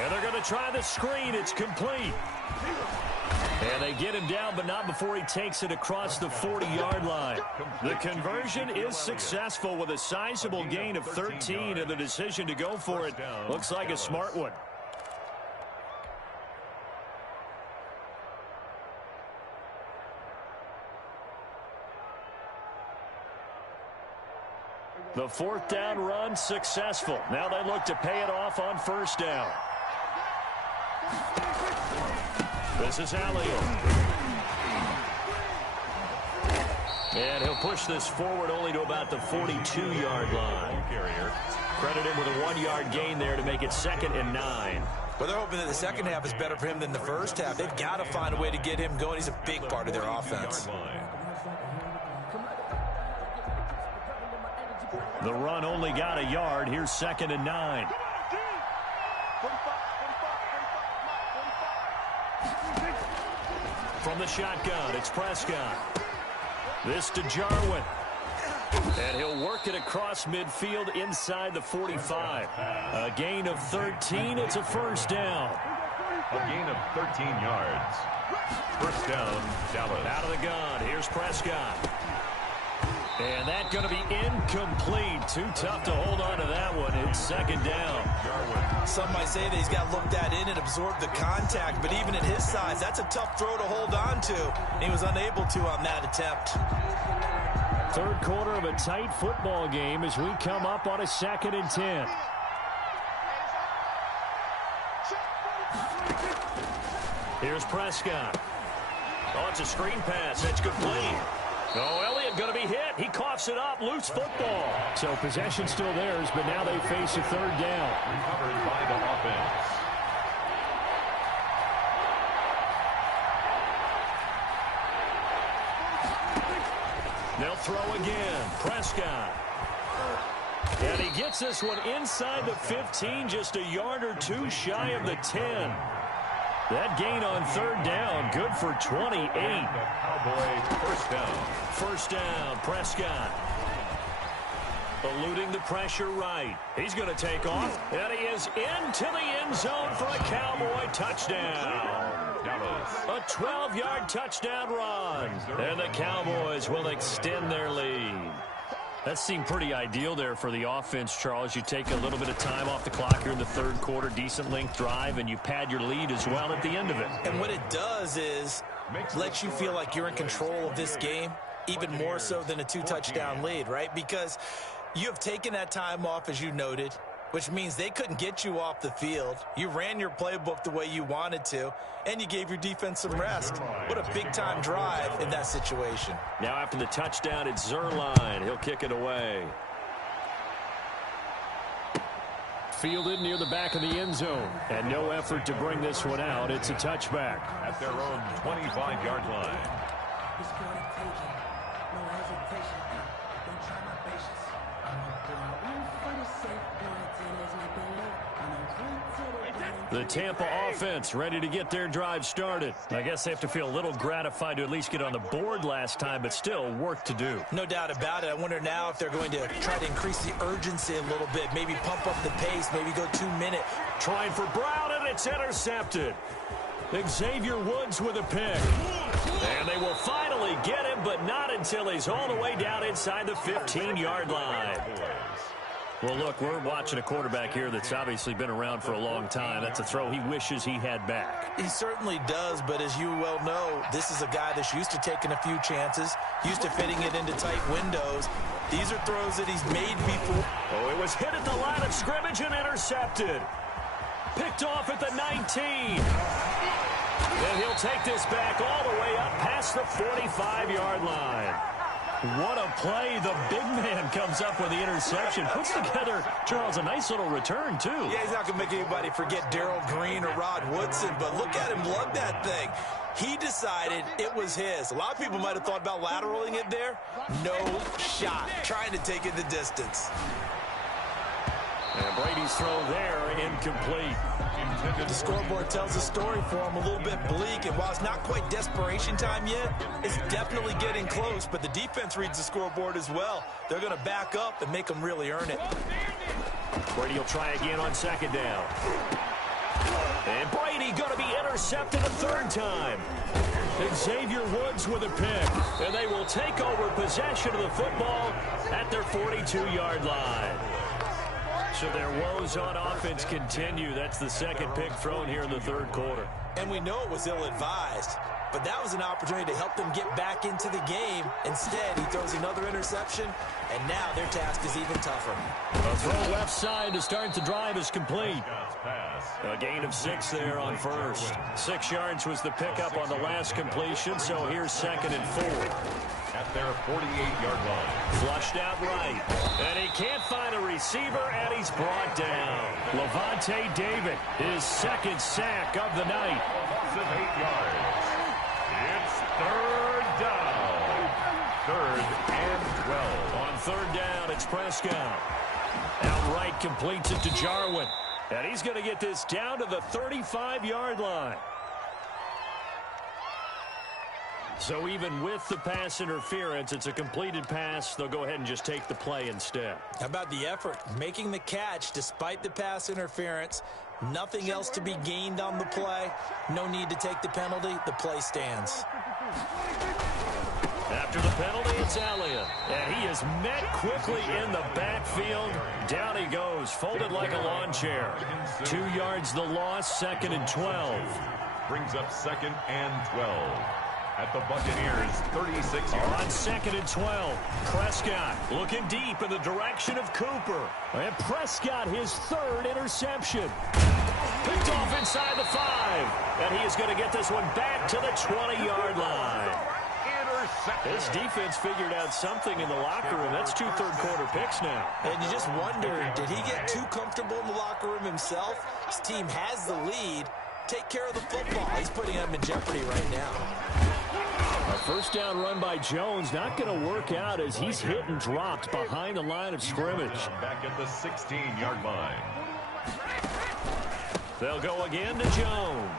And they're going to try the screen. It's complete. And they get him down, but not before he takes it across the 40-yard line. The conversion is successful with a sizable gain of 13, and the decision to go for it looks like a smart one. The fourth down run successful. Now they look to pay it off on first down. This is Elliott. And he'll push this forward only to about the 42-yard line. Credit him with a 1-yard gain there to make it 2nd and 9. Well, they're hoping that the second half is better for him than the first half. They've got to find a way to get him going. He's a big part of their offense. The run only got a yard. Here's 2nd and 9. From the shotgun, it's Prescott. This to Jarwin. And he'll work it across midfield inside the 45. A gain of 13. It's a first down. A gain of 13 yards. First down, Dallas. Out of the gun. Here's Prescott. And that's going to be incomplete. Too tough to hold on to that one. It's 2nd down. Some might say that he's got looked at in and absorbed the contact, but even at his size, that's a tough throw to hold on to. And he was unable to on that attempt. Third quarter of a tight football game as we come up on a 2nd and 10. Here's Prescott. Oh, it's a screen pass. That's complete. Oh, Elliott going to be hit. He coughs it up. Loose football. So possession still theirs, but now they face a 3rd down. Recovered by the offense. They'll throw again. Prescott. And he gets this one inside the 15, just a yard or two shy of the 10. That gain on 3rd down, good for 28. Cowboy first down. First down, Prescott. Eluding the pressure right. He's going to take off, and he is into the end zone for a Cowboy touchdown. A 12-yard touchdown run, and the Cowboys will extend their lead. That seemed pretty ideal there for the offense, Charles. You take a little bit of time off the clock here in the 3rd quarter, decent length drive, and you pad your lead as well at the end of it. And what it does is lets you feel like you're in control of this game, even more so than a 2-touchdown lead, right? Because you have taken that time off, as you noted, which means they couldn't get you off the field. You ran your playbook the way you wanted to, and you gave your defense some rest. What a big-time drive in that situation. Now after the touchdown, it's Zerline. He'll kick it away. Fielded near the back of the end zone, and no effort to bring this one out. It's a touchback. At their own 25-yard line. The Tampa offense ready to get their drive started. I guess they have to feel a little gratified to at least get on the board last time, but still work to do. No doubt about it. I wonder now if they're going to try to increase the urgency a little bit, maybe pump up the pace, maybe go 2-minute. Trying for Brown, and it's intercepted. Xavier Woods with a pick. And they will finally get him, but not until he's all the way down inside the 15-yard line. Well, look, we're watching a quarterback here that's obviously been around for a long time. That's a throw he wishes he had back. He certainly does, but as you well know, this is a guy that's used to taking a few chances, used to fitting it into tight windows. These are throws that he's made before. Oh, it was hit at the line of scrimmage and intercepted. Picked off at the 19. And he'll take this back all the way up past the 45-yard line. What a play. The big man comes up with the interception. Puts together, Charles, a nice little return, too. Yeah, he's not going to make anybody forget Darrell Green or Rod Woodson, but look at him lug that thing. He decided it was his. A lot of people might have thought about lateraling it there. No shot. Trying to take it the distance. And Brady's throw there, incomplete. The scoreboard tells a story for him, a little bit bleak, and while it's not quite desperation time yet, it's definitely getting close, but the defense reads the scoreboard as well. They're going to back up and make them really earn it. Brady will try again on 2nd down. And Brady going to be intercepted a 3rd time. Xavier Woods with a pick, and they will take over possession of the football at their 42-yard line. So their woes on offense continue. That's the 2nd pick thrown here in the 3rd quarter. And we know it was ill-advised. but that was an opportunity to help them get back into the game. Instead, he throws another interception, and now their task is even tougher. A throw left side to start the drive is complete. A gain of 6 there on first. 6 yards was the pickup on the last completion, so here's 2nd and 4. At their 48-yard line. Flushed out right. And he can't find a receiver, and he's brought down. Levante David, his 2nd sack of the night. Loss of 8 yards. It's 3rd down. 3rd and 12. On 3rd down, it's Prescott. Outright completes it to Jarwin. And he's going to get this down to the 35-yard line. So even with the pass interference, it's a completed pass. They'll go ahead and just take the play instead. How about the effort? Making the catch despite the pass interference. Nothing else to be gained on the play. No need to take the penalty. The play stands. After the penalty, it's Elliott. And he is met quickly in the backfield. Down he goes, folded like a lawn chair. 2 yards the loss, 2nd and 12. Brings up 2nd and 12. At the Buccaneers, 36 yards. On 2nd and 12, Prescott looking deep in the direction of Cooper. And Prescott, his 3rd interception. Picked off inside the 5. And he is going to get this one back to the 20-yard line. This defense figured out something in the locker room. That's 2 third-quarter picks now. And you just wonder, did he get too comfortable in the locker room himself? His team has the lead. Take care of the football. He's putting them in jeopardy right now. A 1st down run by Jones, not going to work out as he's hit and dropped behind the line of scrimmage. Back at the 16-yard line. They'll go again to Jones.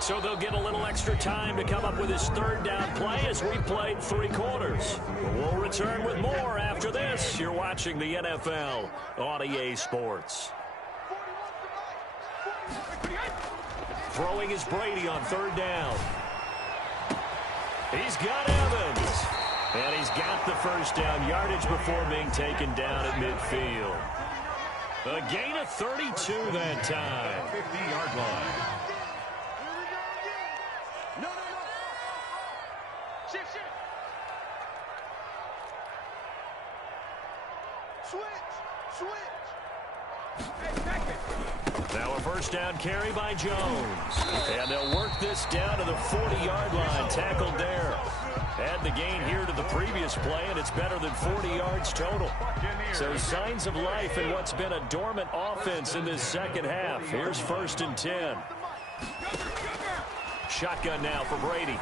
So they'll get a little extra time to come up with his 3rd down play as we played 3 quarters. We'll return with more after this. You're watching the NFL on EA Sports. Throwing is Brady on 3rd down. He's got Evans. And he's got the 1st down yardage before being taken down at midfield. A gain of 32 that time. 50-yard line. Now a 1st down carry by Jones. And they'll work this down to the 40-yard line. Tackled there. Add the gain here to the previous play, and it's better than 40 yards total. So signs of life in what's been a dormant offense in this 2nd half. Here's 1st and 10. Shotgun now for Brady.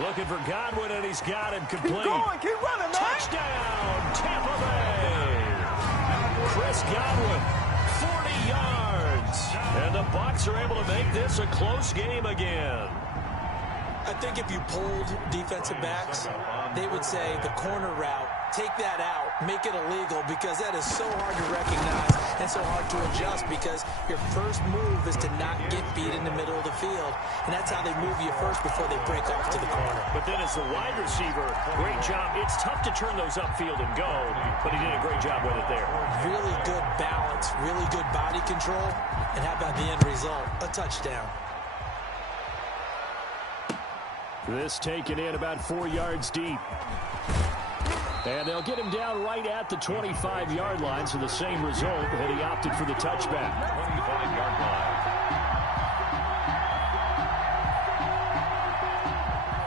Looking for Godwin, and he's got him complete. Keep going, keep running, man. Touchdown, Tampa Bay. Chris Godwin, 40 yards. And the Bucs are able to make this a close game again. I think if you polled defensive backs, they would say the corner route, take that out, make it illegal, because that is so hard to recognize and so hard to adjust, because your first move is to not get beat in the middle of the field. And that's how they move you first before they break off to the corner. But then as the wide receiver, great job. It's tough to turn those upfield and go, but he did a great job with it there. Really good balance, really good body control. And how about the end result? A touchdown. This taken in about 4 yards deep. And they'll get him down right at the 25-yard line, so the same result, and he opted for the touchback. 25-yard line.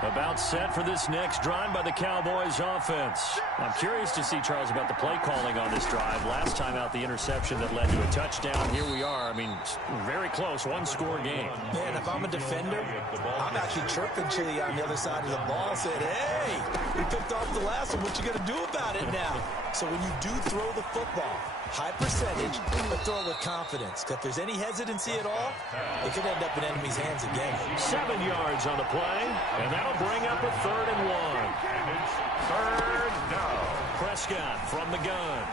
About set for this next drive by the Cowboys offense. I'm curious to see, Charles, about the play calling on this drive. Last time out, the interception that led to a touchdown. Here we are. I mean, very close, one-score game. Man, if I'm a defender, I'm actually chirping to you on the other side of the ball, saying, hey, we picked off the last one. What you going to do about it now? So when you do throw the football, high percentage, but throw it with confidence. If there's any hesitancy at all, it could end up in enemy's hands again. 7 yards on the play, and that'll bring up a 3rd and 1. And it's 3rd down. Prescott from the gun.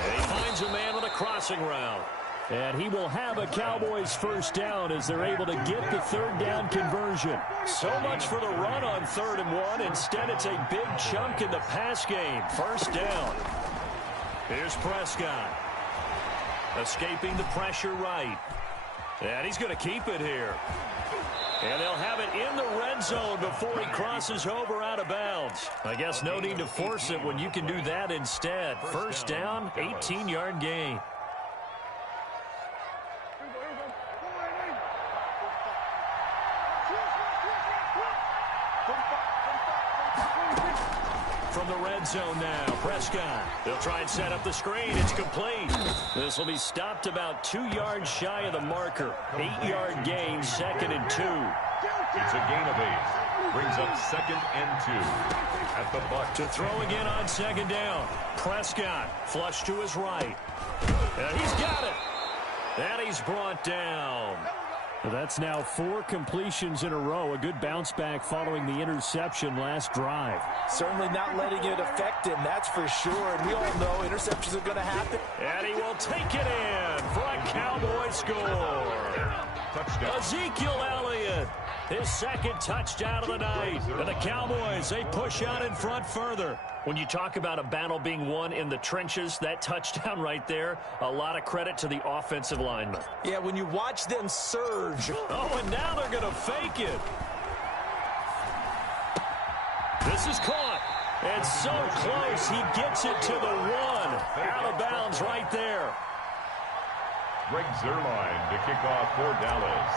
And he finds a man with a crossing route. And he will have a Cowboys 1st down as they're able to get the 3rd down conversion. So much for the run on 3rd and 1. Instead, it's a big chunk in the pass game. 1st down. Here's Prescott. Escaping the pressure right. And he's going to keep it here. And they'll have it in the red zone before he crosses over out of bounds. I guess no need to force it when you can do that instead. First down, 18-yard gain. From the red zone now, Prescott. They'll try and set up the screen. It's complete. This will be stopped about 2 yards shy of the marker. 8-yard gain, 2nd and 2. It's a gain of 8. Brings up 2nd and 2 at the Bucs. To throw again on 2nd down. Prescott flush to his right. And he's got it. And he's brought down. That's now 4 completions in a row. A good bounce back following the interception last drive. Certainly not letting it affect him, that's for sure. And we all know interceptions are going to happen. And he will take it in for a Cowboy score. Touchdown. Ezekiel Elliott, his 2nd touchdown of the night. And the Cowboys, they push out in front further. When you talk about a battle being won in the trenches, that touchdown right there, a lot of credit to the offensive linemen. Yeah, when you watch them surge. Oh, and now they're going to fake it. This is caught. And so close, he gets it to the 1. Out of bounds right there. Greg Zuerlein to kick off for Dallas.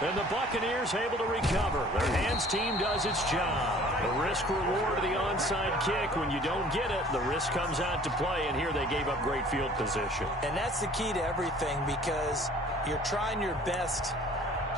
And the Buccaneers able to recover. Their hands team does its job. The risk reward of the onside kick. When you don't get it, the risk comes out to play, and here they gave up great field position. And that's the key to everything, because you're trying your best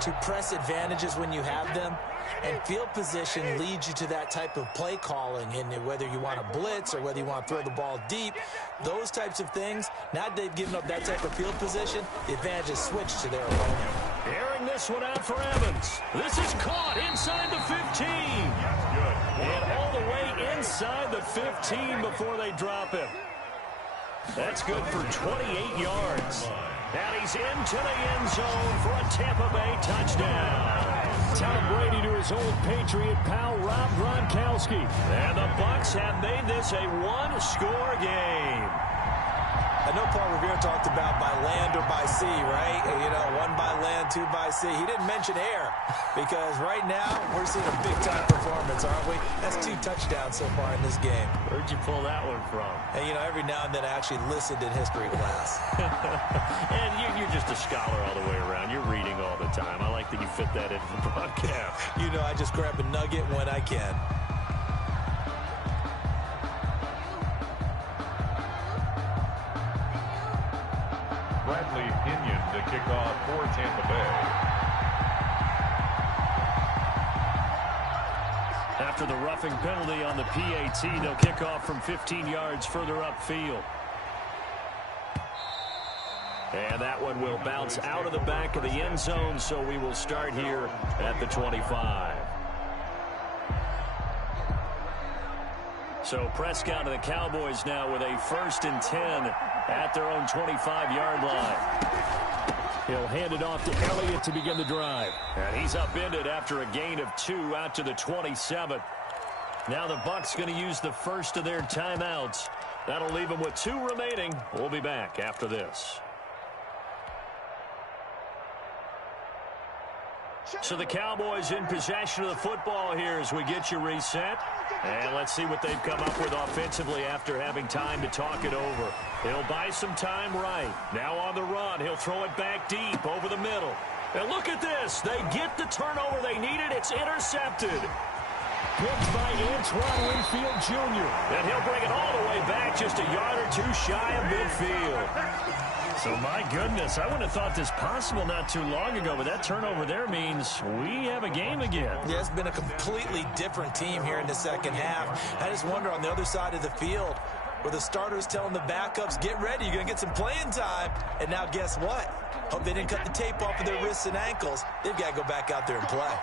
to press advantages when you have them, and field position leads you to that type of play calling. And whether you want to blitz or whether you want to throw the ball deep, those types of things, now that they've given up that type of field position, the advantage is switched to their opponent. Airing this one out for Evans. This is caught inside the 15. That's good. And all the way inside the 15 before they drop him. That's good for 28 yards. And he's into the end zone for a Tampa Bay touchdown. Tom Brady to his old Patriot pal, Rob Gronkowski. And the Bucs have made this a one-score game. I know Paul Revere talked about by land or by sea, right? You know, 1 by land, 2 by sea. He didn't mention air, because right now we're seeing a big-time performance, aren't we? That's 2 touchdowns so far in this game. Where'd you pull that one from? And, you know, every now and then I actually listened in history class. And you're just a scholar all the way around. You're reading all the time. I like that you fit that into the broadcast. You know, I just grab a nugget when I can. Bradley Pinion to kick off for Tampa Bay. After the roughing penalty on the PAT, they'll kick off from 15 yards further upfield. And that one will bounce out of the back of the end zone, so we will start here at the 25. So Prescott and the Cowboys now with a 1st and 10 at their own 25-yard line. He'll hand it off to Elliott to begin the drive. And he's upended after a gain of 2 out to the 27. Now the Bucs going to use the first of their timeouts. That'll leave them with 2 remaining. We'll be back after this. So the Cowboys in possession of the football here as we get you reset. And let's see what they've come up with offensively after having time to talk it over. He'll buy some time right. Now on the run, he'll throw it back deep over the middle. And look at this. They get the turnover they needed. It's intercepted. Picked by Antoine Winfield Jr. And he'll bring it all the way back just a yard or 2 shy of midfield. So, my goodness, I wouldn't have thought this possible not too long ago, but that turnover there means we have a game again. Yeah, it's been a completely different team here in the second half. I just wonder on the other side of the field where the starters telling the backups, get ready, you're going to get some playing time. And now guess what? Hope they didn't cut the tape off of their wrists and ankles. They've got to go back out there and play.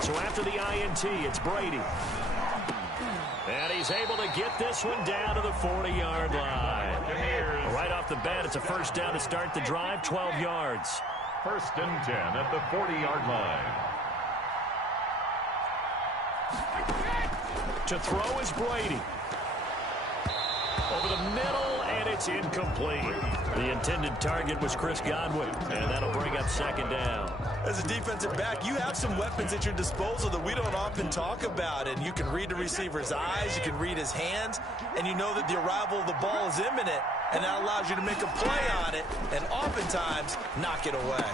So after the INT, it's Brady. And he's able to get this one down to the 40-yard line. Right off the bat, it's a first down to start the drive, 12 yards. 1st and 10 at the 40-yard line. To throw is Brady. Over the middle, and it's incomplete. The intended target was Chris Godwin, and that'll bring up second down. As a defensive back, you have some weapons at your disposal that we don't often talk about, and you can read the receiver's eyes, you can read his hands, and you know that the arrival of the ball is imminent, and that allows you to make a play on it, and oftentimes knock it away.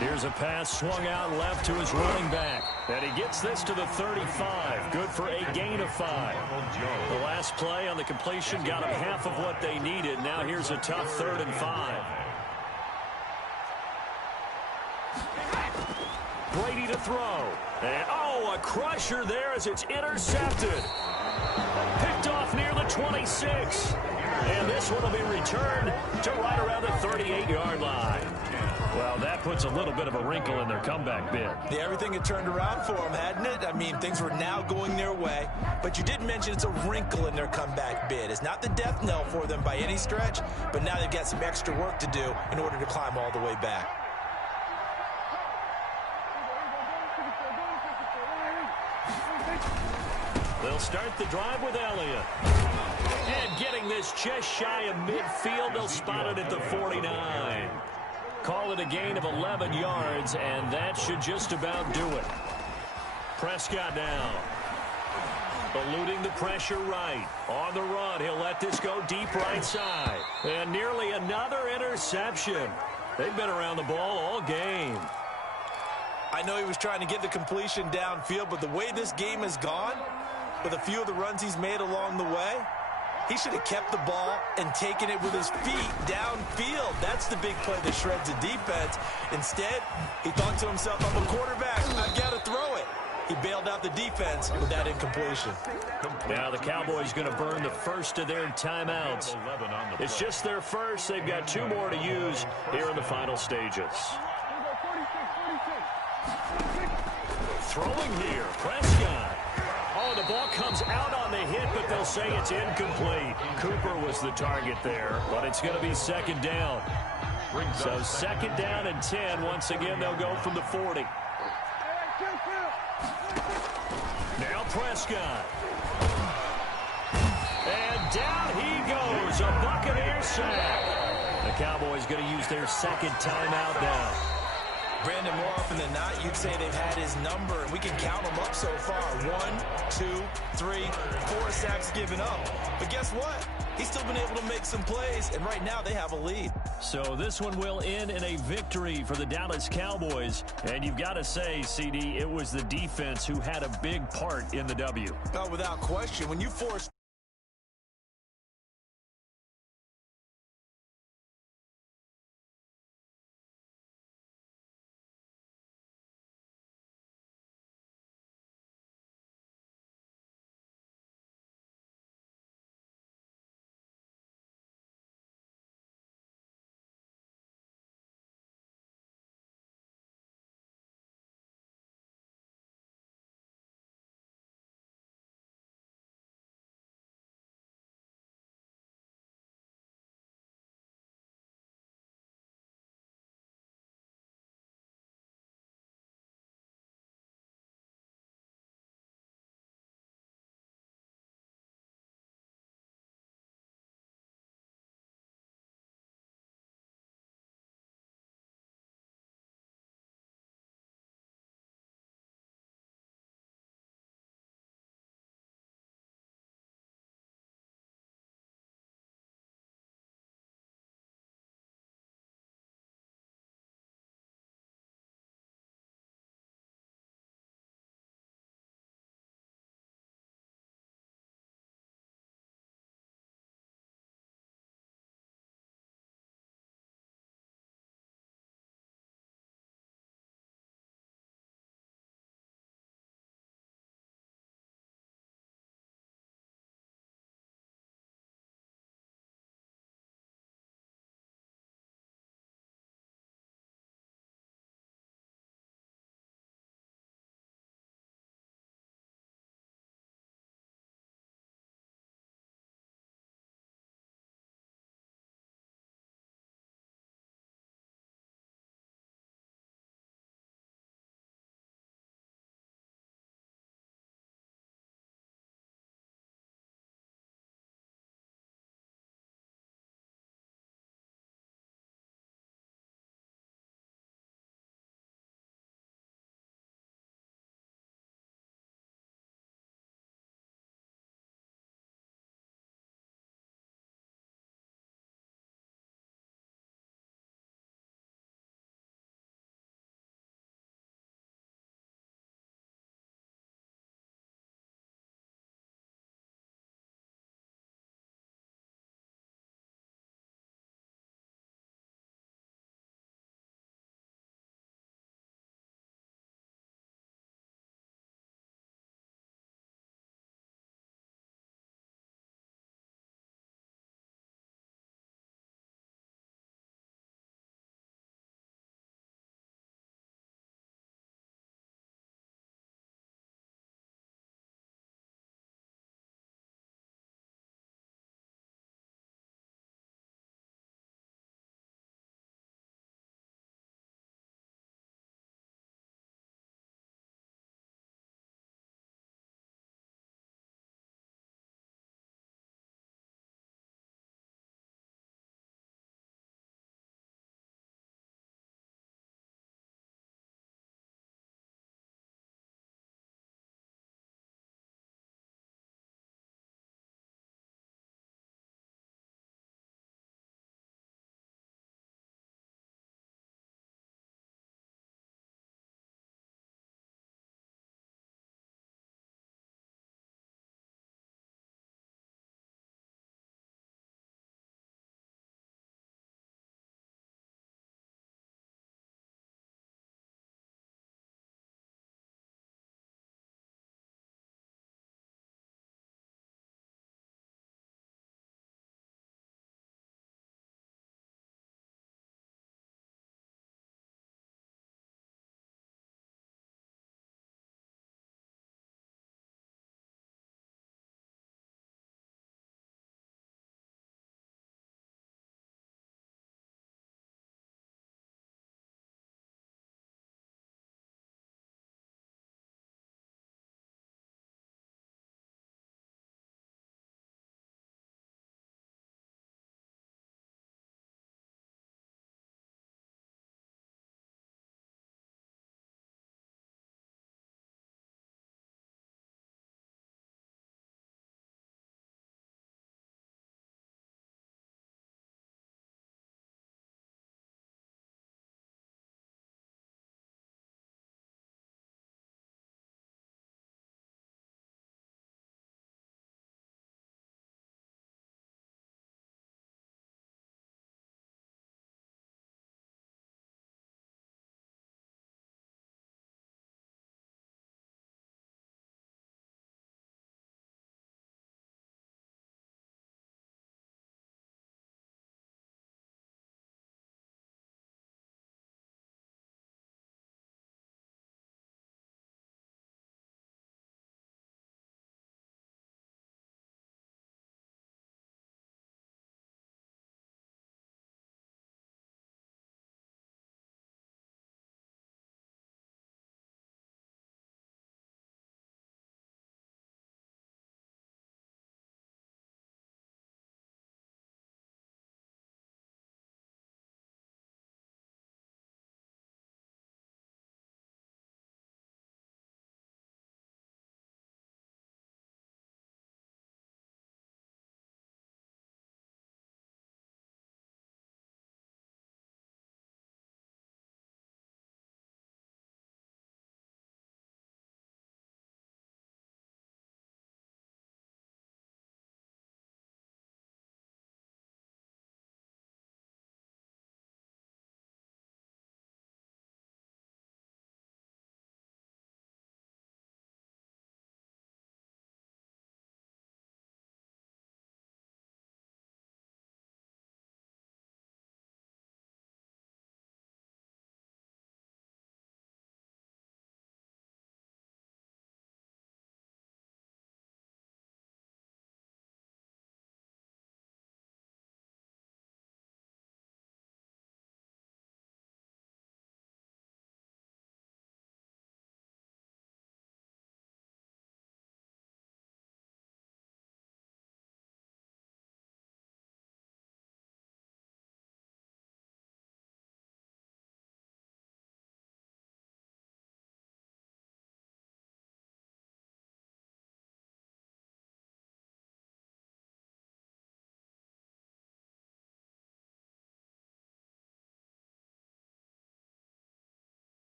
Here's a pass swung out left to his running back, and he gets this to the 35. Good for a gain of 5. The last play on the completion got them half of what they needed. Now here's a tough 3rd and 5. Brady to throw. And, a crusher there as it's intercepted. Picked off near the 26. And this one will be returned to right around the 38-yard line. Well, that puts a little bit of a wrinkle in their comeback bid. Yeah, everything had turned around for them, hadn't it? I mean, things were now going their way. But you did mention it's a wrinkle in their comeback bid. It's not the death knell for them by any stretch, but now they've got some extra work to do in order to climb all the way back. They'll start the drive with Elliott. And getting this just shy of midfield, they'll spot it at the 49. Call it a gain of 11 yards, and that should just about do it. Prescott now. Eluding the pressure right. On the run, he'll let this go deep right side. And nearly another interception. They've been around the ball all game. I know he was trying to get the completion downfield, but the way this game has gone, with a few of the runs he's made along the way, he should have kept the ball and taken it with his feet downfield. That's the big play that shreds the defense. Instead, he thought to himself, I'm a quarterback, I've got to throw it. He bailed out the defense with that incompletion. Now the Cowboys going to burn the first of their timeouts. It's just their first. They've got 2 more to use here in the final stages. Throwing here, Prescott. The ball comes out on the hit, but they'll say it's incomplete. Cooper was the target there, but it's going to be second down. So second down and 10. Once again, they'll go from the 40. Now Prescott. And down he goes. A Buccaneer sack. The Cowboys going to use their second timeout now. Brandon, more often than not, you'd say they've had his number, and we can count them up so far. 1, 2, 3, 4 sacks given up. But guess what? He's still been able to make some plays, and right now they have a lead. So this one will end in a victory for the Dallas Cowboys. And you've got to say, CD, it was the defense who had a big part in the W. Without question, when you force